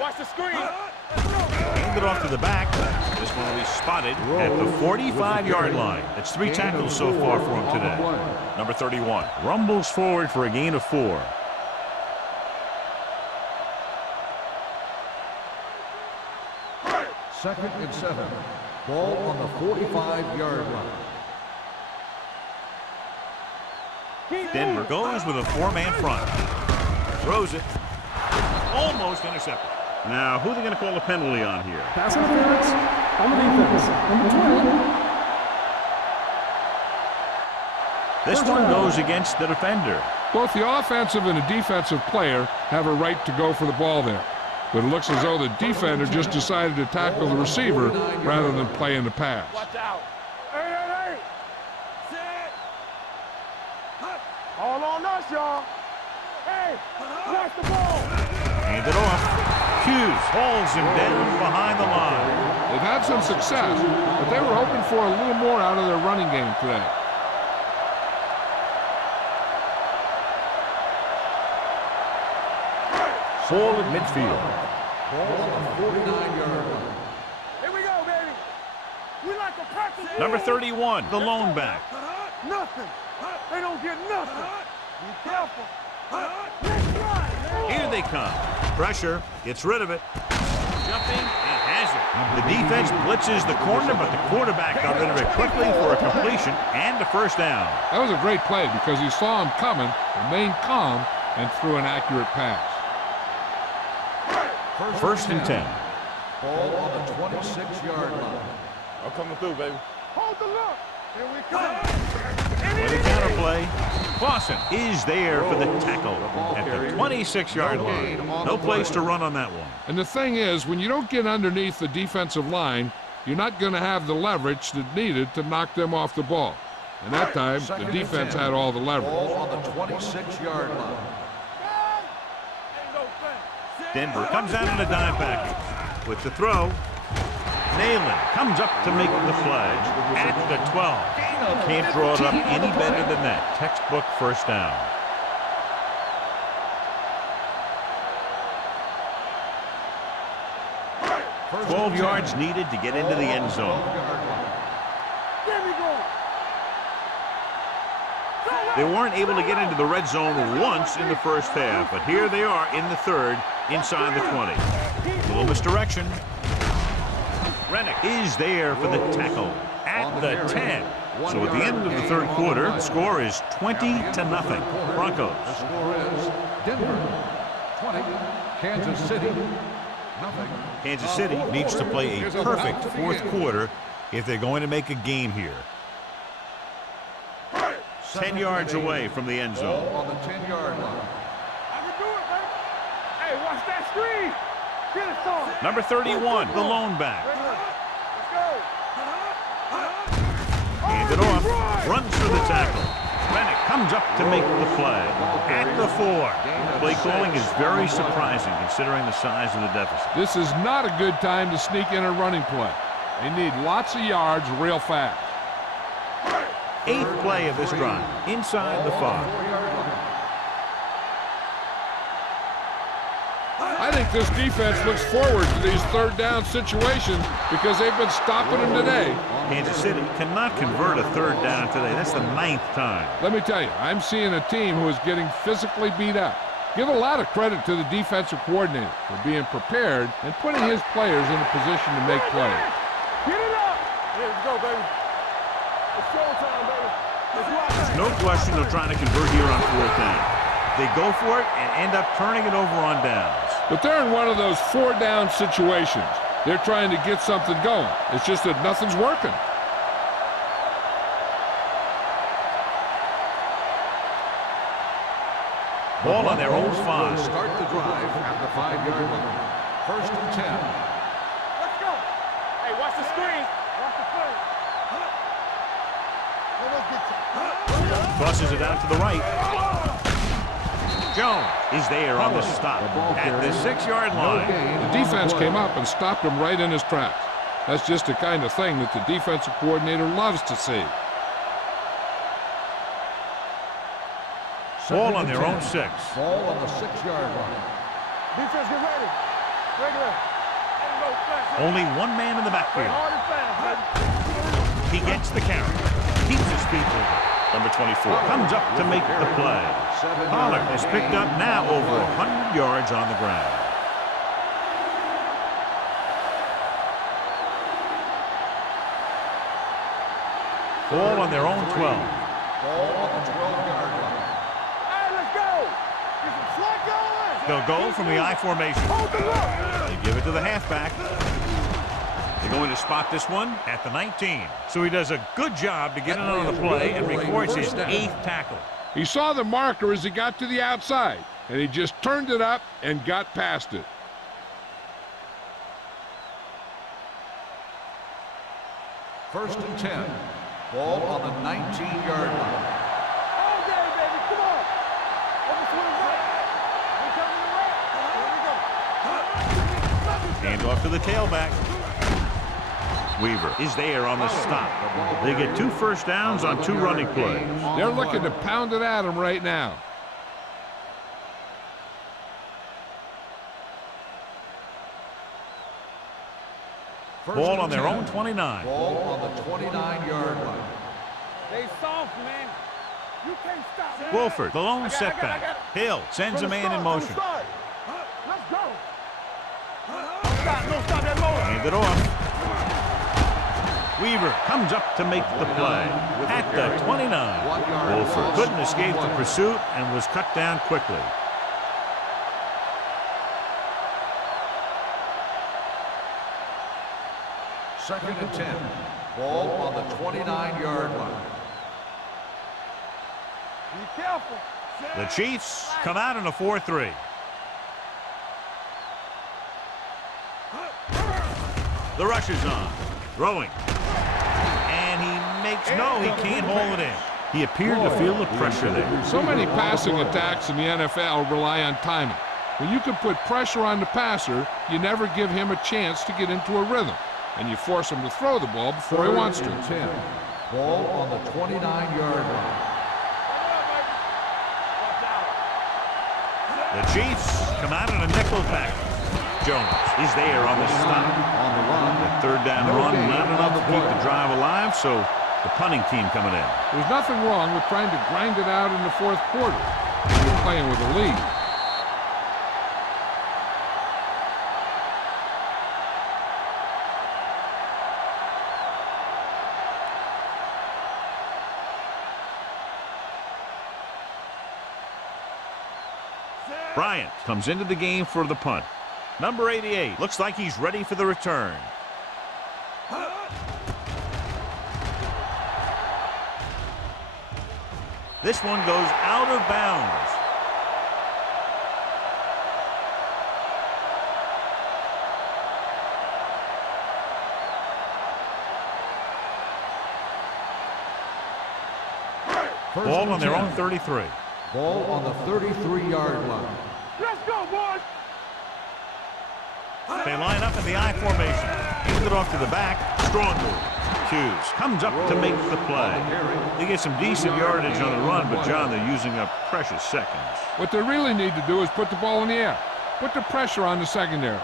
watch the screen. Hand it off to the back. This one will be spotted at the 45-yard line. That's 3 tackles so far for him today. Number 31 rumbles forward for a gain of 4. Second and 7. Ball on the 45-yard line. Denver goes with a 4-man front. Throws it. Almost intercepted. Now, who are they going to call a penalty on here? Pass interference on the defense. Number 20. This one goes against the defender. Both the offensive and the defensive player have a right to go for the ball there. But it looks as though the defender just decided to tackle the receiver rather than playing the pass. Watch out. Hey. Set. All on us, y'all. Hey, watch the ball. Hand it off. Hughes hauls him down behind the line. They've had some success, but they were hoping for a little more out of their running game today. Ball at midfield. Ball on the 49-yard line. Here we go, baby. We like to practice. Number 31, the lone back. Nothing. They don't get nothing. Be careful. Let's run. Here they come. Pressure, gets rid of it. Jumping, and has it. The defense blitzes the corner, but the quarterback got rid of it quickly for a completion and a first down. That was a great play because he saw him coming, remained calm, and threw an accurate pass. First and 10. Ball on the 26-yard line. I'm coming through, baby. Hold the look. Here we come. With a counterplay, Clausen is there for the tackle at the 26-yard line. No place to run on that one. And the thing is, when you don't get underneath the defensive line, you're not going to have the leverage that needed to knock them off the ball. And that time, the defense had all the leverage. Ball on the 26-yard line. Denver comes out in a dime package. With the throw, Nayland comes up to make the play at the 12. Can't draw it up any better than that. Textbook first down. First 12 and yards 10. needed to get into the end zone. There we go. They weren't able to get into the red zone once in the first half, but here they are in the third, inside the 20. A little misdirection. Rennick is there for the tackle at the 10. So at the end of the third quarter, the score is 20-0. Broncos. The score is Denver 20, Kansas City nothing. Kansas City needs to play a perfect fourth quarter if they're going to make a game here. 10 yards away from the end zone. Ball on the 10-yard line. I can do it, baby. Hey, watch that screen. Get it, son. Number 31, the lone back. Let's go. Hand it off, runs for the tackle. Rennick comes up to make the play at the 4. Play calling is very surprising considering the size of the deficit. This is not a good time to sneak in a running play. They need lots of yards real fast. 8th play of this drive, inside the 5. I think this defense looks forward to these third down situations because they've been stopping them today. Kansas City cannot convert a third down today. That's the 9th time. Let me tell you, I'm seeing a team who is getting physically beat up. Give a lot of credit to the defensive coordinator for being prepared and putting his players in a position to make plays. Get it up. Here we go, baby. It's showtime, baby. Let's rock. There's no question they're trying to convert here on 4th down. They go for it and end up turning it over on downs. But they're in one of those 4-down situations. They're trying to get something going. It's just that nothing's working. Ball on their own 5. Start the drive at the 5-yard line. First and 10. Let's go. Hey, watch the screen. Watch the play. Crosses it out to the right. Jones is there on the stop at the 6-yard line. The defense came up and stopped him right in his tracks. That's just the kind of thing that the defensive coordinator loves to see. Ball on their own 6. Ball on the 6-yard line. Defense, get ready. Regular. Ain't no flash. Only one man in the Play backfield. hard and fast, baby. He gets the carry. Keeps his feet moving. Number 24 comes up to make the play. Pollard has picked up now over 100 yards on the ground. Ball on their own 12. Ball on the 12-yard line. Hey, let's go. Get some slack going. They'll go from the I formation. Hold the look. They give it to the halfback. They're going to spot this one at the 19. So he does a good job to get it on the play and records his 8th tackle. He saw the marker as he got to the outside, and he just turned it up and got past it. First and 10. Ball on the 19-yard line. All day, baby. Come on. Overswing right. We coming to right. Here we go. Hand off to the tailback. Weaver is there on the stop. They get 2 first downs on 2 running plays. They're looking to pound it at him right now. Ball on their own 29. Ball on the 29-yard line. They soft, man. You can't stop. Man. Wolford, the lone I got it. setback. Hill sends a man in motion. Let's go. Don't stop that motor. Hand it off. Weaver comes up to make the play at the 29. Wolford couldn't escape the pursuit and was cut down quickly. Second and 10. Ball on the 29-yard line. Be careful. The Chiefs come out in a 4-3. The rush is on. Throwing. And he makes no, he can't hold it in. He appeared to feel the pressure there. So many passing attacks in the NFL rely on timing. When you can put pressure on the passer, you never give him a chance to get into a rhythm, and you force him to throw the ball before he wants to. 10. Ball on the 29-yard line. The Chiefs come out in a nickel package. Jones is there on the stop. On the run. The third down run, not enough to keep the drive alive, so the punting team coming in. There's nothing wrong with trying to grind it out in the fourth quarter when you're playing with a lead. Bryant comes into the game for the punt. Number 88 looks like he's ready for the return. This one goes out of bounds. Ball on their own 33. Ball on the 33-yard line. Let's go, boys. They line up in the I formation. Hand it off to the back. Strong move. Hughes comes up to make the play. They get some decent yardage on the run, but, John, they're using up precious seconds. What they really need to do is put the ball in the air. Put the pressure on the secondary.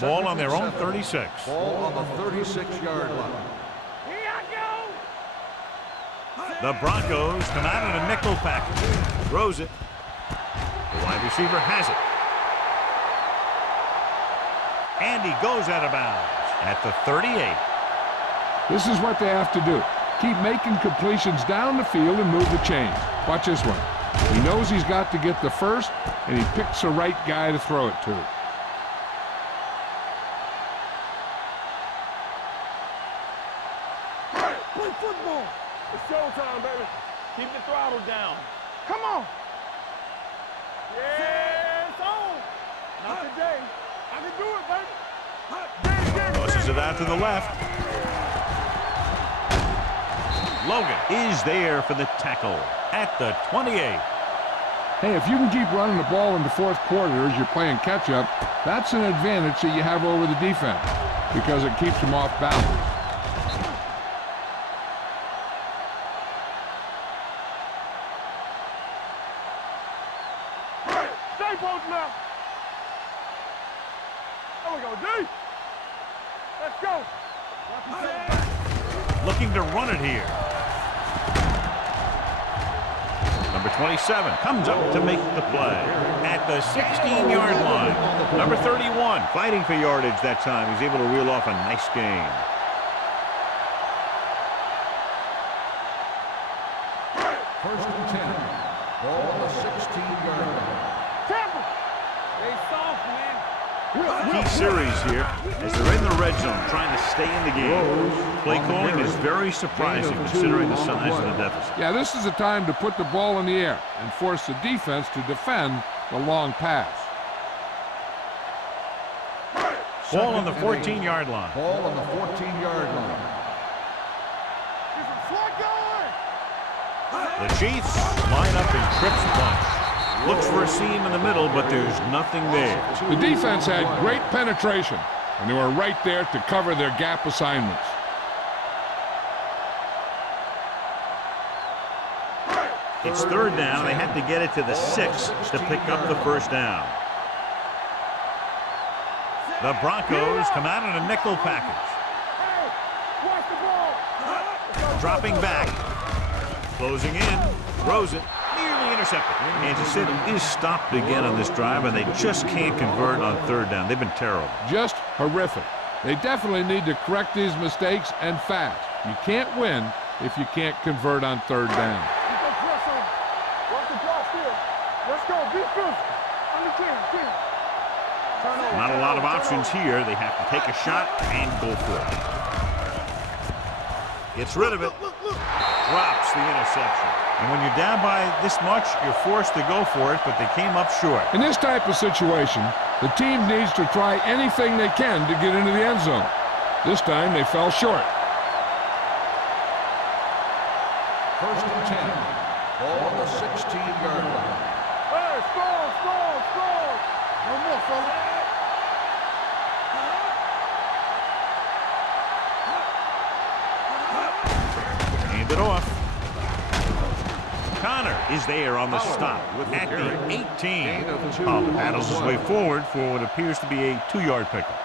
Ball on their own 36. Ball on the 36-yard line. Here I go. The Broncos come out in a nickel package. Throws it. The wide receiver has it. And he goes out of bounds at the 38. This is what they have to do. Keep making completions down the field and move the chains. Watch this one. He knows he's got to get the first, and he picks the right guy to throw it to. Play football. It's showtime, baby. Keep the throttle down. Come on. Yeah, it's on. Not today. I can do it, baby. Tosses it out to the left. Logan is there for the tackle at the 28. Hey, if you can keep running the ball in the fourth quarter as you're playing catch-up, that's an advantage that you have over the defense because it keeps them off balance. Stay both now. There we go, D. Let's go. Looking to run it here. Number 27 comes up to make the play at the 16-yard line. Number 31 fighting for yardage that time. He's able to reel off a nice gain. First and 10. Ball on the 16-yard line. Tampa. They soft, man. Key series here as they're in the red zone trying to stay in the game. Play calling is very surprising considering the size of the deficit. Yeah, this is a time to put the ball in the air and force the defense to defend the long pass. Ball on the 14-yard line. Ball on the 14-yard line. The Chiefs line up in trips bunch. Looks for a seam in the middle, but there's nothing there. The defense had great penetration, and they were right there to cover their gap assignments. It's third down. They have to get it to the 6 to pick up the first down. The Broncos come out in a nickel package. Dropping back. Closing in. Throws it. Nearly intercepted. Kansas City is stopped again on this drive, and they just can't convert on third down. They've been terrible. Just horrific. They definitely need to correct these mistakes and fast. You can't win if you can't convert on third down. Let's go. Be physical. On the team. Not a lot of options here. They have to take a shot and go for it. Gets rid of it. Drops the interception. And when you're down by this much, you're forced to go for it, but they came up short. In this type of situation, the team needs to try anything they can to get into the end zone. This time, they fell short. First and 10. Ball on the 16-yard line. Hey, score. No more, fella. Hand it off. Connor is there on the stop at the 18. Pollard paddles his way forward for what appears to be a 2-yard pickup.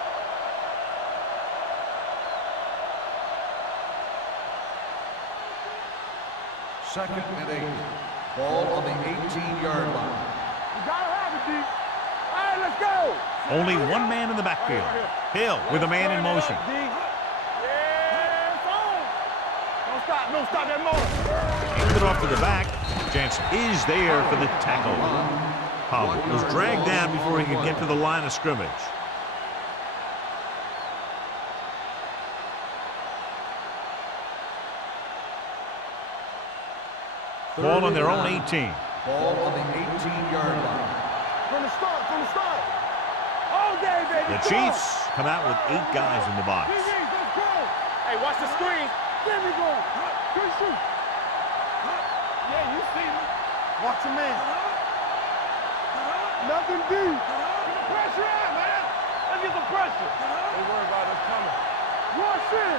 Second and 8. Ball on the 18-yard line. You gotta have it, D. All right, let's go. Only one man in the backfield. Hill with a man in motion. D. Yeah, it's on. Don't stop that motor. Hand it off to the back. Jansen is there for the tackle. Pollard was dragged down before he could get to the line of scrimmage. Ball on their own 18. Ball on the 18-yard line. From the start. All day, baby. The Chiefs come out with 8 guys in the box. Let's go. Hey, watch the screen. There we go. Good shoot. Yeah, you see me. Watch your man. Nothing D. Get the pressure out, man. Let's get some pressure. They worry about us coming. Rush in.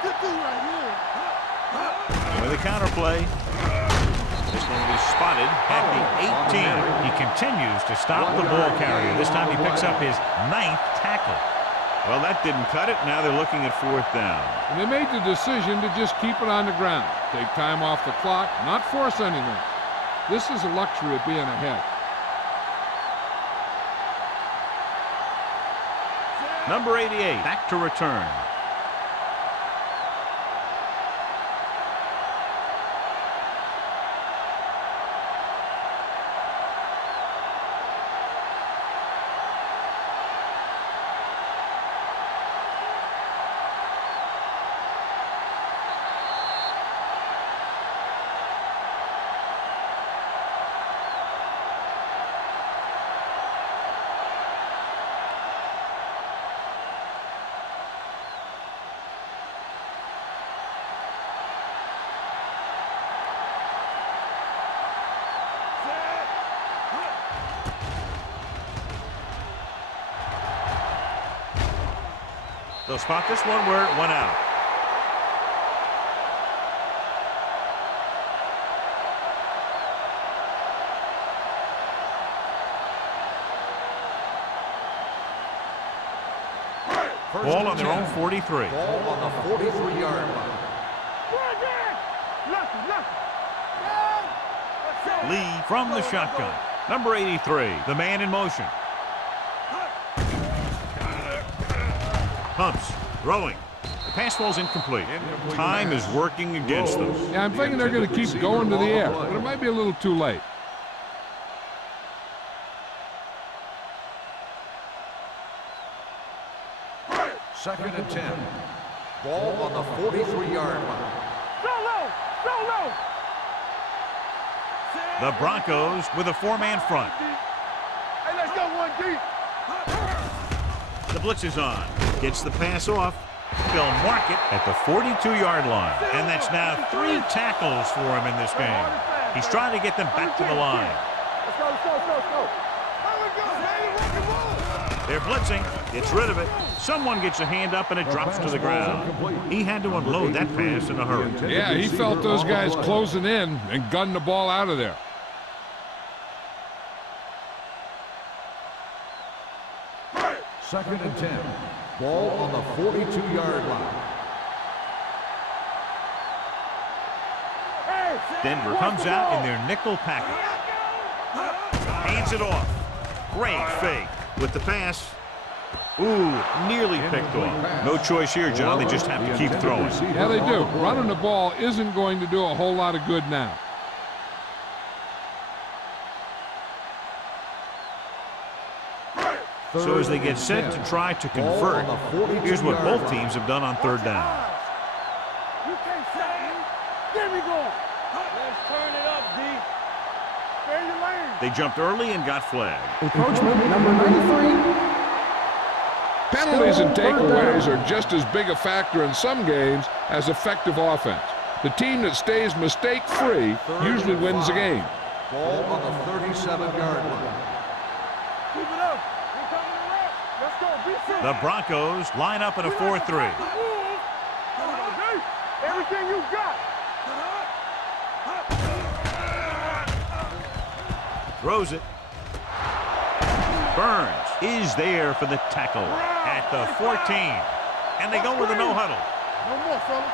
Good dude right here. With a counter play. This one will be spotted at the 18. He continues to stop the ball carrier. This time he picks up his 9th tackle. Well, that didn't cut it. Now they're looking at 4th down. And they made the decision to just keep it on the ground. Take time off the clock, not force anything. This is a luxury of being ahead. Number 88, back to return. They'll spot this one where it went out. Ball on their own 43. Ball on the 43-yard line. Lee from the shotgun. Number 83, the man in motion. Pumps, throwing. The pass ball's incomplete. Time is working against them. Yeah, I'm thinking they're going to keep going to the air, but it might be a little too late. Second and 10. Ball on the 43-yard line. The Broncos with a four-man front. Hey, let's go one deep. The blitz is on. Gets the pass off. They'll mark it at the 42-yard line. And that's now 3 tackles for him in this game. He's trying to get them back to the line. Let's go, let's go, let's go, let's go. There we go, man. Rock and roll. They're blitzing. Gets rid of it. Someone gets a hand up and it drops to the ground. He had to unload that pass in a hurry. Yeah, he felt those guys closing in and gunned the ball out of there. Second and 10. Ball on the 42-yard line. Denver comes out in their nickel package. Hands it off. Great fake with the pass. Ooh, nearly picked off. No choice here, John. They just have to keep throwing. Yeah, they do. Running the ball isn't going to do a whole lot of good now. So as they get set to try to convert, here's what both teams have done on third down. You can't stop me. Get me going. Let's turn it up, D. Stay in your lane. They jumped early and got flagged. Encroachment number 93. Penalties and takeaways are just as big a factor in some games as effective offense. The team that stays mistake-free usually wins the game. Ball on the 37-yard line. Keep it up. We're coming to rest. Let's go. Be safe. The Broncos line up in a 4-3. Everything you got. Throws it. Burns is there for the tackle at the 14. And they go with a no-huddle. No more, fella.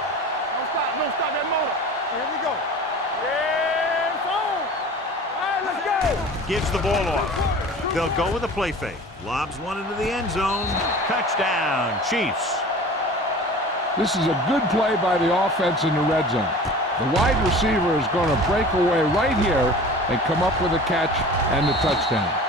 Don't stop that motor. Here we go. Yeah, it's on. All right, let's go. Gives the ball off. They'll go with a play fake. Lobs one into the end zone. Touchdown, Chiefs. This is a good play by the offense in the red zone. The wide receiver is going to break away right here and come up with a catch and the touchdown.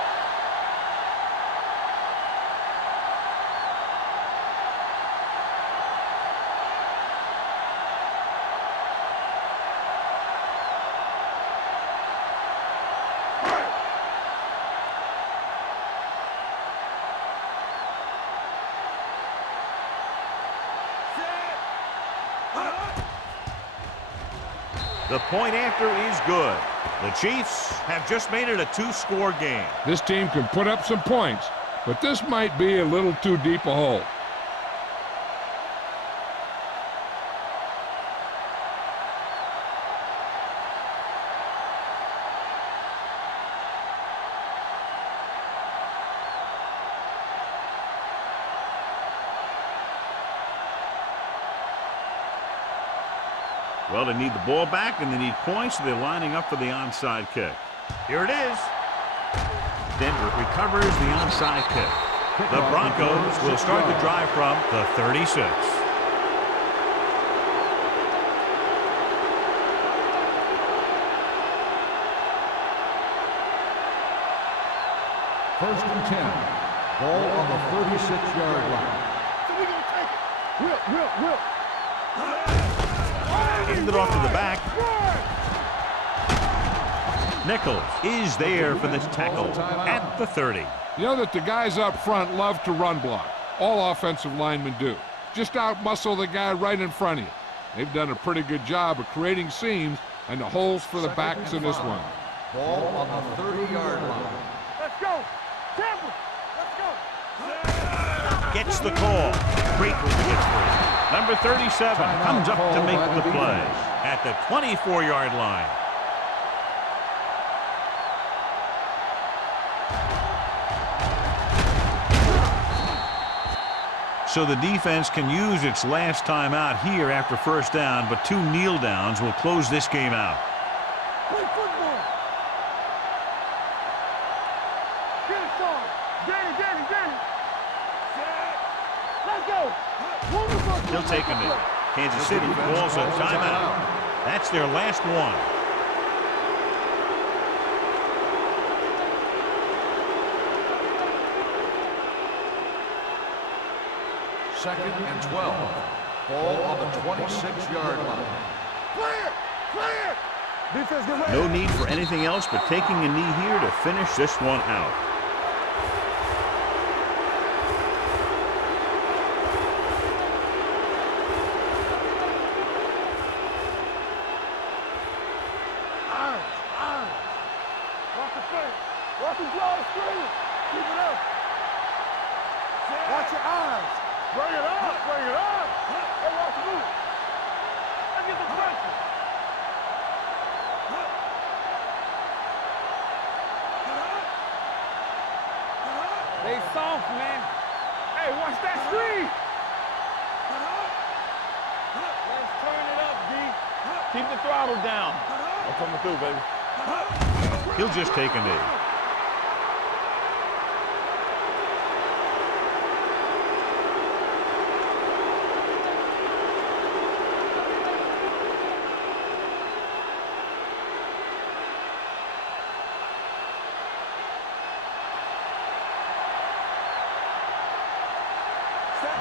The point after is good. The Chiefs have just made it a 2-score game. This team can put up some points, but this might be a little too deep a hole. Well, they need the ball back, and they need points, so they're lining up for the onside kick. Here it is. Denver recovers the onside kick. The Broncos will start the drive from the 36. First and 10. Ball on the 36-yard line. So we're going to take it. Whip. Handed off to the back. Nichols is there for the tackle at the 30. You know that the guys up front love to run block. All offensive linemen do. Just out-muscle the guy right in front of you. They've done a pretty good job of creating seams and the holes for the backs in this one. Ball on the 30-yard line. Let's go. Tampa. Let's go. Gets the call. Great move to get through. Number 37 comes up to make the play at the 24-yard line. So the defense can use its last time out here after first down, but 2 kneel downs will close this game out. Play football. Get it, Sean. Danny. Let's go. He'll take a knee. Kansas City calls a timeout. That's their last one. Second and 12. Ball on the 26-yard line. Clear. Defense, get ready. No need for anything else but taking a knee here to finish this one out. Eyes. Watch the face. Watch him draw the screen. Keep it up. Watch your eyes. Bring it up. Hey, watch the move. Let's get the pressure. They soft, man. Hey, watch that screen. Let's turn it up, D. Keep the throttle down. I'm coming through, baby. He'll just take a knee.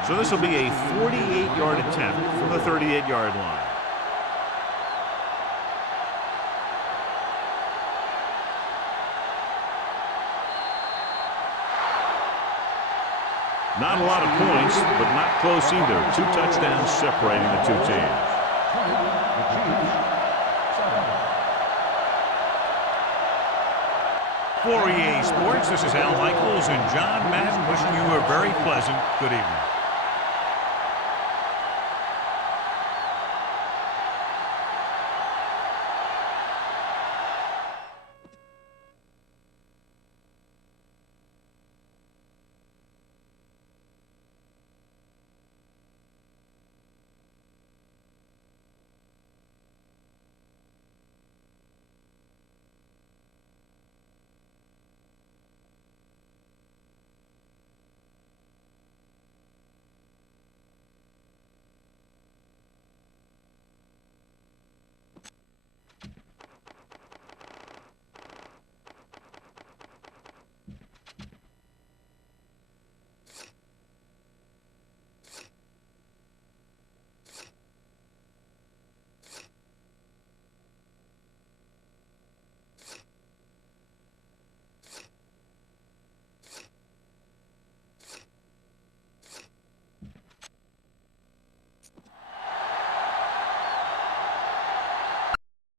So this will be a 48-yard attempt from the 38-yard line. Not a lot of points, but not close either. 2 touchdowns separating the two teams. For EA Sports, this is Al Michaels and John Madden wishing you a very pleasant good evening.